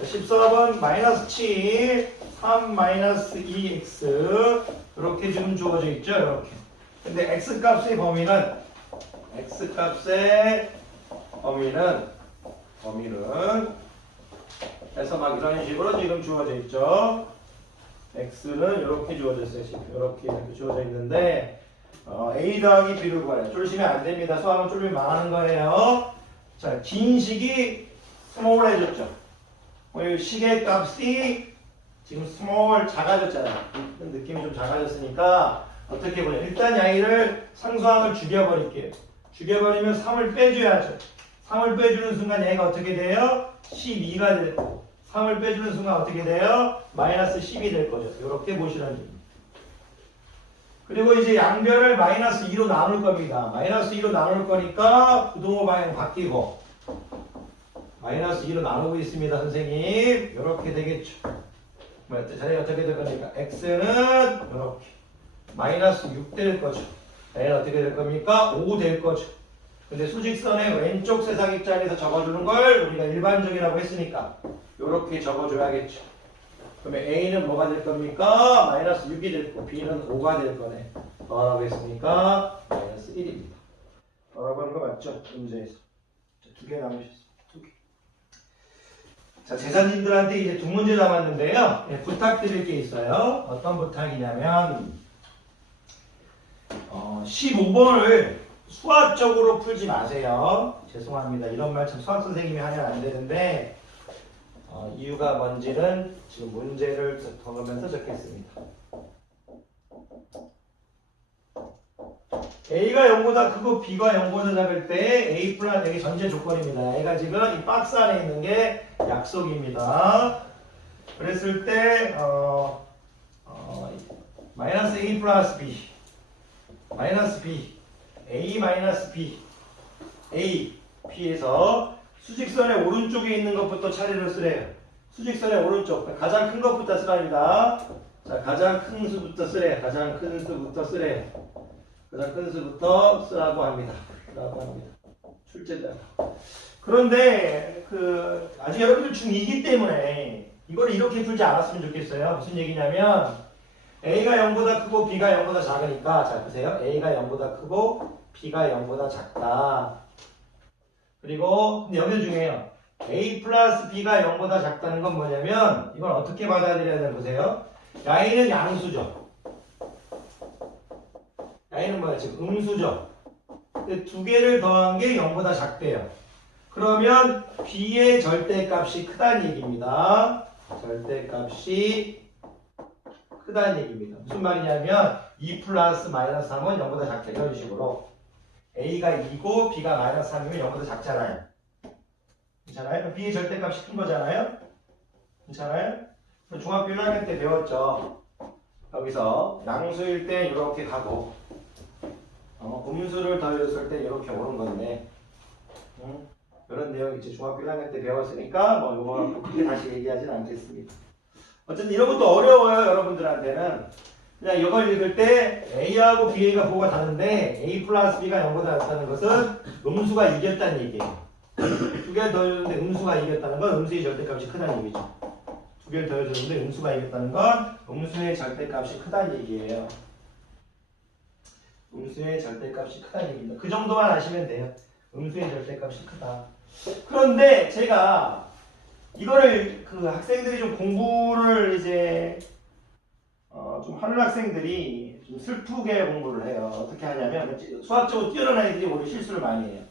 14번 마이너스 7, 3 마이너스 2x 이렇게 지금 주어져 있죠. 이렇게. 근데 x값의 범위는 해서 막 이런 식으로 지금 주어져 있죠. x는 이렇게 주어졌어요. 이렇게 주어져 있는데 a 더하기 b를 구하래요. 쫄시면 안 됩니다. 수학은 쫄면 망하는 거예요. 자, 긴 식이 스몰해졌죠. 이 식의 값이 지금 스몰 작아졌잖아요. 느낌이 좀 작아졌으니까 어떻게 보냐. 일단 y를 상수항을 죽여버릴게요. 죽여버리면 3을 빼줘야죠. 3을 빼주는 순간 얘가 어떻게 돼요? 12가 되고 3을 빼주는 순간 어떻게 돼요? 마이너스 10이 될 거죠. 이렇게 보시라는 얘기입니다. 그리고 이제 양변을 마이너스 2로 나눌 겁니다. 마이너스 2로 나눌 거니까 부동호 방향 바뀌고 마이너스 2로 나누고 있습니다. 선생님. 이렇게 되겠죠. 자리 어떻게 될 겁니까? x는 이렇게 마이너스 6 될 거죠. 얘는 어떻게 될 겁니까? 5 될 거죠. 근데 수직선의 왼쪽 세상입자리에서 적어주는 걸 우리가 일반적이라고 했으니까 이렇게 적어줘야겠죠. 그러면 A는 뭐가 될 겁니까? 마이너스 6이 될 거고 B는 5가 될 거네. 뭐라고 했습니까? 마이너스 1입니다. 뭐라고 하는 거 맞죠? 문제에서. 두 개 남으셨어요. 두 개. 자, 제자님들한테 이제 두 문제 남았는데요. 네, 부탁드릴 게 있어요. 어떤 부탁이냐면 15번을 수학적으로 풀지 마세요. 죄송합니다. 이런 말 참 수학 선생님이 하면 안 되는데 이유가 뭔지는 지금 문제를 적으면서 적겠습니다. A가 0보다 크고 B가 0보다 작을 때 A 플러스 A가 전제 조건입니다. A가 지금 이 박스 안에 있는 게 약속입니다. 그랬을 때 마이너스 A 플러스 B 마이너스 B A 마이너스 B A B에서 수직선의 오른쪽에 있는 것부터 차례를 쓰래요. 수직선의 오른쪽 가장 큰 것부터 쓰랍니다. 자, 가장 큰 수부터 쓰래요. 가장 큰 수부터 쓰래요. 가장 큰 수부터 쓰라고 합니다. 출제자. 그런데 아직 여러분들 중2이기 때문에 이걸 이렇게 풀지 않았으면 좋겠어요. 무슨 얘기냐면 A가 0보다 크고 B가 0보다 작으니까 자 보세요. A가 0보다 크고 B가 0보다 작다. 그리고 근데 여기 중에요. A 플러스 B가 0보다 작다는 건 뭐냐면 이걸 어떻게 받아들여야 되나 보세요. Y는 양수죠. Y는 뭐야? 지금 음수죠. 근데 두 개를 더한 게 0보다 작대요. 그러면 B의 절대값이 크다는 얘기입니다. 절대값이 크다는 얘기입니다. 무슨 말이냐면 2 플러스 마이너스 3은 0보다 작다. 이런 식으로 A가 2고 B가 마이너스 3이면 0보다 작잖아요. 괜찮아요? B의 절대값이 큰 거잖아요? 괜찮아요? 중학교 1학년 때 배웠죠. 여기서 양수일 때 이렇게 가고 음수를 더해줬을 때 이렇게 오는 건데 이런 내용 이제 중학교 1학년 때 배웠으니까 뭐 이거 크게 다시 얘기하진 않겠습니다. 어쨌든 이런 것도 어려워요. 여러분들한테는 그냥 이걸 읽을 때 A하고 BA가 부호가 다른데 A 플러스 B가 0보다 같다는 것은 음수가 이겼다는 얘기예요. 두 개를 더해줬는데 음수가 이겼다는 건 음수의 절대값이 크다는 얘기죠. 두 개를 더해줬는데 음수가 이겼다는 건 음수의 절대값이 크다는 얘기예요. 음수의 절대값이 크다는 얘기입니다. 그 정도만 아시면 돼요. 음수의 절대값이 크다. 그런데 제가 이거를 그 학생들이 좀 공부를 이제 좀 하는 학생들이 좀 슬프게 공부를 해요. 어떻게 하냐면 수학적으로 뛰어난 아이들이 오히려 실수를 많이 해요.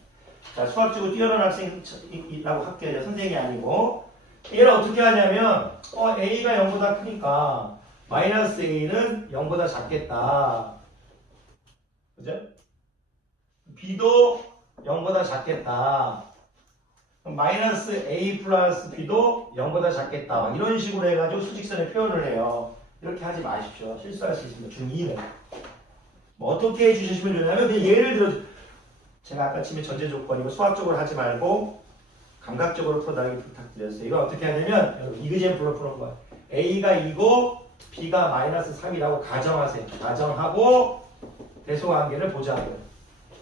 자, 수학적으로 뛰어난 학생이라고 할게요. 선생님이 아니고. 얘를 어떻게 하냐면 A가 0보다 크니까 마이너스 A는 0보다 작겠다. 그죠? B도 0보다 작겠다. 그럼 마이너스 A 플러스 B도 0보다 작겠다. 이런 식으로 해가지고 수직선의 표현을 해요. 이렇게 하지 마십시오. 실수할 수 있습니다. 중2는. 뭐 어떻게 해주시면 좋냐면 그냥 예를 들어 제가 아까 치면 전제 조건이고 수학적으로 하지 말고 감각적으로 풀어달라고 부탁드렸어요. 이거 어떻게 하냐면 이그젠플로 푸는 거예요. A가 2고 B가 마이너스 3이라고 가정하세요. 가정하고 대소관계를 보자고요.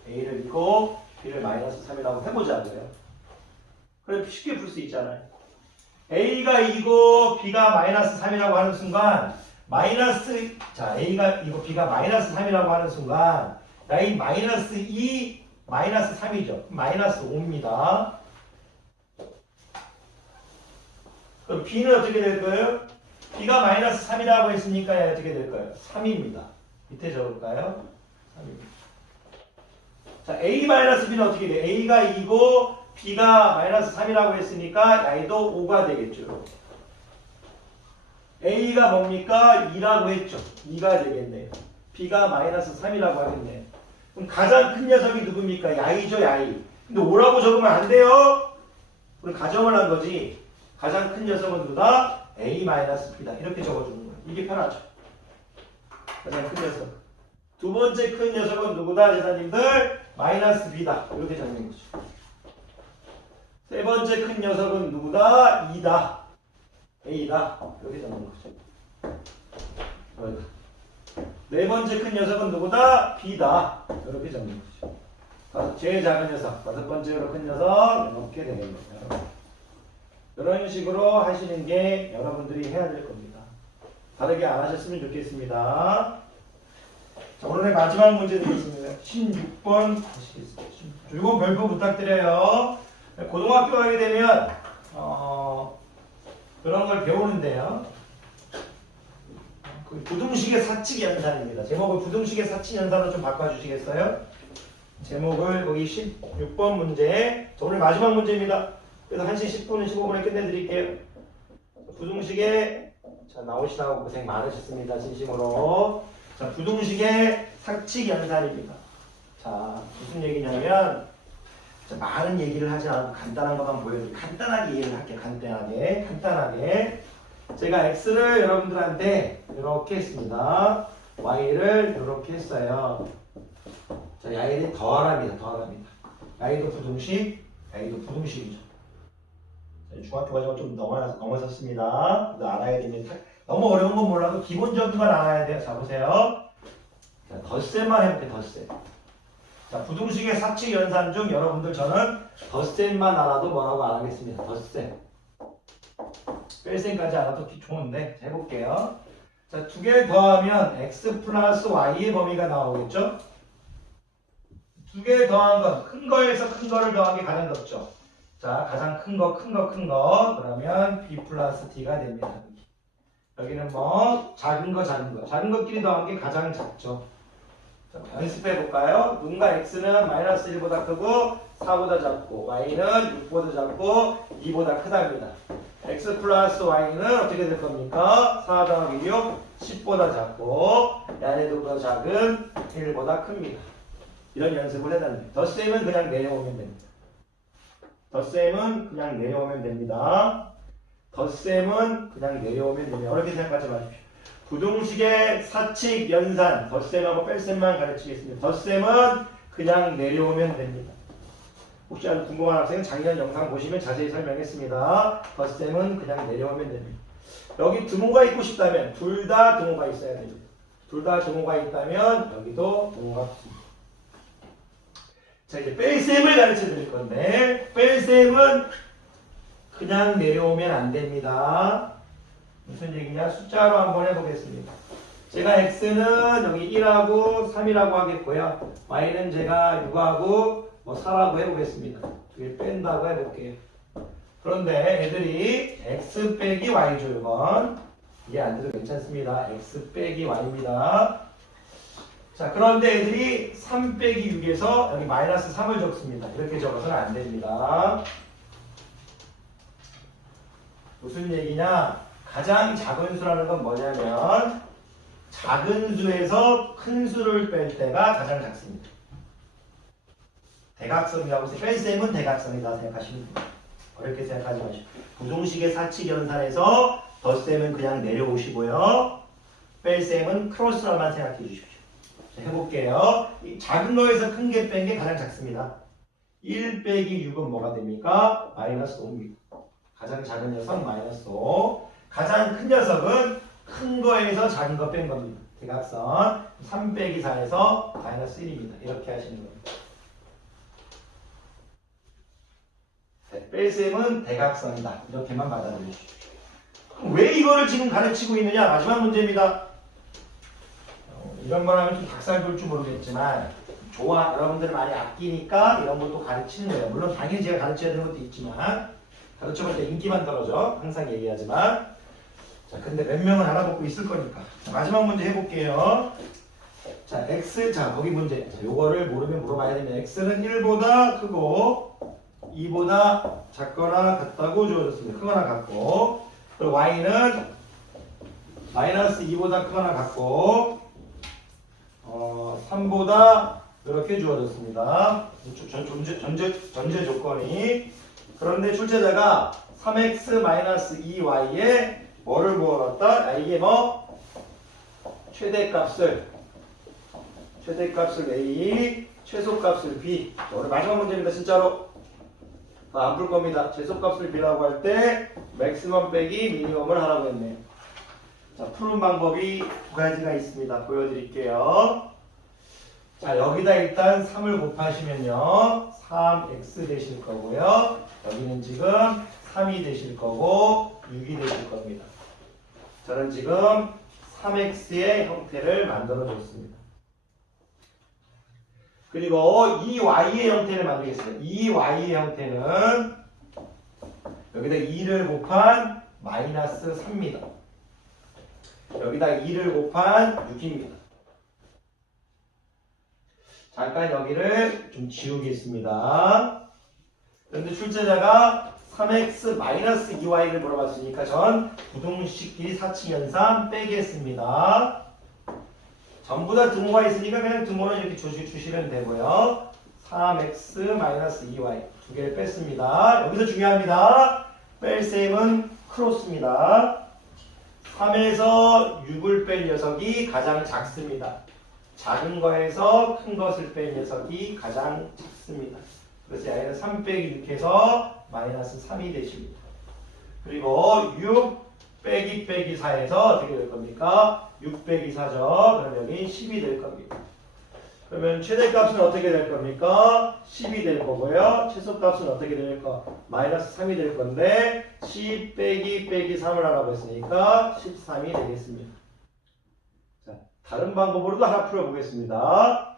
A를 2고 B를 마이너스 3이라고 해보자고요. 그래 쉽게 풀 수 있잖아요. A가 2고 B가 마이너스 3이라고 하는 순간 A가 2고 B가 마이너스 3이라고 하는 순간 이 마이너스 2 마이너스 3이죠. 마이너스 5입니다. 그럼 B는 어떻게 될 거예요? B가 마이너스 3이라고 했으니까 어떻게 될 거예요? 3입니다. 밑에 적을까요? 3입니다. 자, A 마이너스 B는 어떻게 돼요? A가 2고 B가 마이너스 3이라고 했으니까 I도 5가 되겠죠. A가 뭡니까? 2라고 했죠. 2가 되겠네요. B가 마이너스 3이라고 하겠네요. 그럼 가장 큰 녀석이 누굽니까? 야이죠, 야이. 근데 5라고 적으면 안 돼요. 우리 가정을 한 거지. 가장 큰 녀석은 누구다? A 마이너스 B다. 이렇게 적어주는 거예요. 이게 편하죠. 가장 큰 녀석. 두 번째 큰 녀석은 누구다? 제자님들 마이너스 B다. 이렇게 적는 거죠. 세 번째 큰 녀석은 누구다? 2다. A다. 이렇게 적는 거죠. 여기다. 네 번째 큰 녀석은 누구다? B다. 이렇게 적는 거죠. 제일 작은 녀석, 다섯 번째로 큰 녀석 이렇게 되는 거죠. 이런 식으로 하시는 게 여러분들이 해야 될 겁니다. 다르게 안 하셨으면 좋겠습니다. 자, 오늘의 마지막 문제 드리겠습니다. 16번 하시겠습니다. 이거 별표 부탁드려요. 고등학교 가게 되면 그런 걸 배우는데요. 부등식의 사칙 연산입니다. 제목을 부등식의 사칙 연산으로 좀 바꿔주시겠어요? 제목을 거기 16번 문제. 자, 오늘 마지막 문제입니다. 그래서 1시 10분, 15분에 끝내드릴게요. 부등식의 자 나오시라고 고생 많으셨습니다. 진심으로. 자, 부등식의 사칙 연산입니다. 자, 무슨 얘기냐면 자, 많은 얘기를 하지 않고 간단한 것만 보여드릴게요. 간단하게 이해를 할게요. 간단하게. 제가 x를 여러분들한테 이렇게 했습니다. y를 이렇게 했어요. 자, y를 더하랍니다. y도 부등식, y도 부등식이죠. 자, 중학교 과정을 좀 넘어섰습니다. 알아야 됩니다. 너무 어려운 건 몰라도 기본적인 건 알아야 돼요. 자, 보세요. 자, 덧셈만 해볼게요. 덧셈. 자, 부등식의 사칙 연산 중 여러분들 저는 덧셈만 알아도 뭐라고 안 하겠습니다. 덧셈. 뺄셈까지 알아도 좋은데 해볼게요. 자, 두 개를 더하면 x 플러스 y의 범위가 나오겠죠? 두 개를 더한 건 큰 거에서 큰 거를 더한 게 가장 적죠. 자, 가장 큰 거 그러면 b 플러스 d가 됩니다. 여기는 뭐 작은 것끼리 더한 게 가장 작죠. 자, 연습해 볼까요? 누군가 x는 마이너스 1보다 크고 4보다 작고 y는 6보다 작고 2보다 크답니다. x 플러스 y는 어떻게 될 겁니까? 4 더하기 6, 10보다 작고 얘네들보다 작은 1보다 큽니다. 이런 연습을 해달랍니다. 덧셈은 그냥 내려오면 됩니다. 어렵게 생각하지 마십시오. 부등식의 사칙 연산, 덧셈하고 뺄셈만 가르치겠습니다. 덧셈은 그냥 내려오면 됩니다. 혹시 궁금한 학생은 작년 영상 보시면 자세히 설명했습니다. 덧셈은 그냥 내려오면 됩니다. 여기 등호가 있고 싶다면 둘 다 등호가 있어야 됩니다. 둘 다 등호가 있다면 여기도 등호가 붙습니다. 자, 이제 뺄셈을 가르쳐 드릴 건데, 뺄셈은 그냥 내려오면 안 됩니다. 무슨 얘기냐? 숫자로 한번 해보겠습니다. 제가 x는 여기 1하고 3이라고 하겠고요. y는 제가 6하고 4라고 해보겠습니다. 두 개 뺀다고 해볼게요. 그런데 애들이 x 빼기 y죠, 이건. 이게 안 돼도 괜찮습니다. x 빼기 y입니다. 자, 그런데 애들이 3 빼기 6에서 여기 마이너스 3을 적습니다. 이렇게 적어서는 안 됩니다. 무슨 얘기냐? 가장 작은 수라는 건 뭐냐면 작은 수에서 큰 수를 뺄 때가 가장 작습니다. 대각선이라고 해서 뺄셈은 대각선이다 생각하시면 됩니다. 어렵게 생각하지 마시고 부동식의 사칙연산에서 덧셈은 그냥 내려오시고요. 뺄셈은 크로스라만 생각해 주십시오. 자, 해볼게요. 이 작은 거에서 큰 게 뺀 게 가장 작습니다. 1 빼기 6은 뭐가 됩니까? 마이너스 5입니다. 가장 작은 녀석 마이너스 5. 가장 큰 녀석은 큰 거에서 작은 거 뺀 겁니다. 대각선 3 빼기 4에서 마이너스 1입니다. 이렇게 하시는 겁니다. 네, 뺄셈은 대각선이다. 이렇게만 받아들여주십시오. 왜 이거를 지금 가르치고 있느냐? 마지막 문제입니다. 이런 걸 하면 좀 닭살 돌 줄 모르겠지만 여러분들을 많이 아끼니까 이런 것도 가르치는 거예요. 물론 당연히 제가 가르쳐야 되는 것도 있지만 가르쳐볼 때 인기만 떨어져. 항상 얘기하지만 자, 근데 몇 명은 알아보고 있을 거니까. 자, 마지막 문제 해볼게요. 자, x, 자, 거기 문제. 자, 요거를 모르면 물어봐야 됩니다. x는 1보다 크고 2보다 작거나 같다고 주어졌습니다. 크거나 같고. 그리고 y는 마이너스 2보다 크거나 같고 3보다 이렇게 주어졌습니다. 전제 조건이. 그런데 출제자가 3x-2y에 뭐를 부어놨다? 이게 뭐? 최대값을 a, 최소값을 b. 자, 오늘 마지막 문제입니다. 진짜로. 안 풀 겁니다. 최소값을 b라고 할 때 맥시멈 빼기 미니멈을 하라고 했네요. 자, 푸는 방법이 두 가지가 있습니다. 보여드릴게요. 자, 여기다 일단 3을 곱하시면요. 3x 되실 거고요. 여기는 지금 3이 되실 거고 6이 되실 겁니다. 저는 지금 3x의 형태를 만들어 줬습니다. 그리고 이 y의 형태를 만들겠습니다. 이 y의 형태는 여기다 2를 곱한 마이너스 3입니다. 여기다 2를 곱한 6입니다. 잠깐 여기를 좀 지우겠습니다. 그런데 출제자가 3x-2y를 물어봤으니까 전 부동식끼리 사칙연산 빼겠습니다. 전부 다 등호가 있으니까 그냥 등호는 이렇게 주시면 되고요. 3x-2y 두 개를 뺐습니다. 여기서 중요합니다. 뺄셈은 크로스입니다. 3에서 6을 뺄 녀석이 가장 작습니다. 작은 거에서 큰 것을 뺀 녀석이 가장 작습니다. 그래서 얘는 3 빼기 6해서 마이너스 3이 되십니다. 그리고 6 빼기 4에서 어떻게 될 겁니까? 6 빼기 4죠. 그럼 여기 10이 될 겁니다. 그러면 최대값은 어떻게 될 겁니까? 10이 될 거고요. 최소값은 어떻게 될까? 마이너스 3이 될 건데 10 빼기 3을 하라고 했으니까 13이 되겠습니다. 자, 다른 방법으로도 하나 풀어보겠습니다.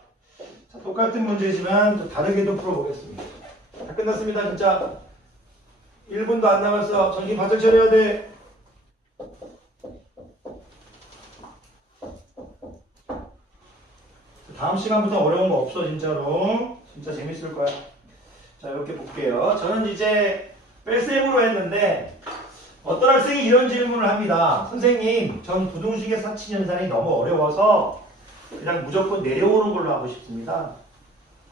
자, 똑같은 문제지만 또 다르게도 풀어보겠습니다. 다 끝났습니다. 진짜 1분도 안 남았어. 정신 바짝 차려야 돼. 다음 시간부터 어려운 거 없어. 진짜로. 진짜 재밌을 거야. 자, 이렇게 볼게요. 저는 이제 뺄셈으로 했는데 어떤 학생이 이런 질문을 합니다. 선생님, 전 부동식의 사칙연산이 너무 어려워서 그냥 무조건 내려오는 걸로 하고 싶습니다.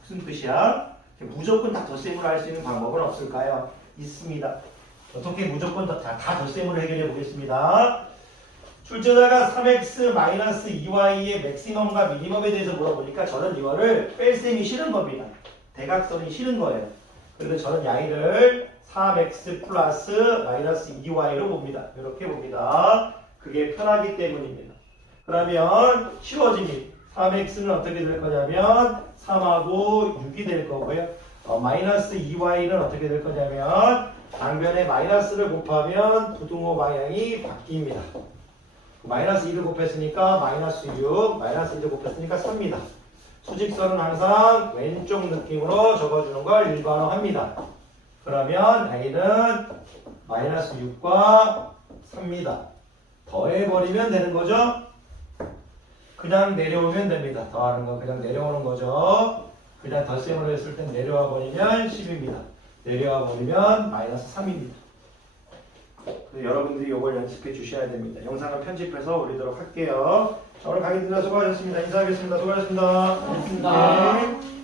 무슨 뜻이야? 무조건 다 덧셈으로 할 수 있는 방법은 없을까요? 있습니다. 어떻게 무조건 다 덧셈으로 해결해 보겠습니다. 출제자가 3x-2y의 맥시멈과 미니멈에 대해서 물어보니까 저는 이거를 뺄셈이 싫은 겁니다. 대각선이 싫은 거예요. 그래서 저는 y를 3x 플러스 마이너스 2y로 봅니다. 이렇게 봅니다. 그게 편하기 때문입니다. 그러면 쉬워집니다. 3x는 어떻게 될 거냐면 3하고 6이 될 거고요. 마이너스 2y는 어떻게 될 거냐면 당변에 마이너스를 곱하면 부등호 방향이 바뀝니다. 마이너스 2를 곱했으니까 마이너스 6, 마이너스 2를 곱했으니까 3입니다. 수직선은 항상 왼쪽 느낌으로 적어주는 걸 일반화합니다. 그러면 a는 마이너스 6과 3입니다. 더해버리면 되는 거죠? 그냥 내려오면 됩니다. 더하는 거 그냥 내려오는 거죠. 그냥 덧셈으로 했을 땐 내려와 버리면 10입니다. 내려와 버리면 마이너스 3입니다. 여러분들이 이걸 연습해 주셔야 됩니다. 영상을 편집해서 올리도록 할게요. 자, 오늘 강의 들으셔서 수고하셨습니다. 인사하겠습니다. 수고하셨습니다. 고맙습니다. 네.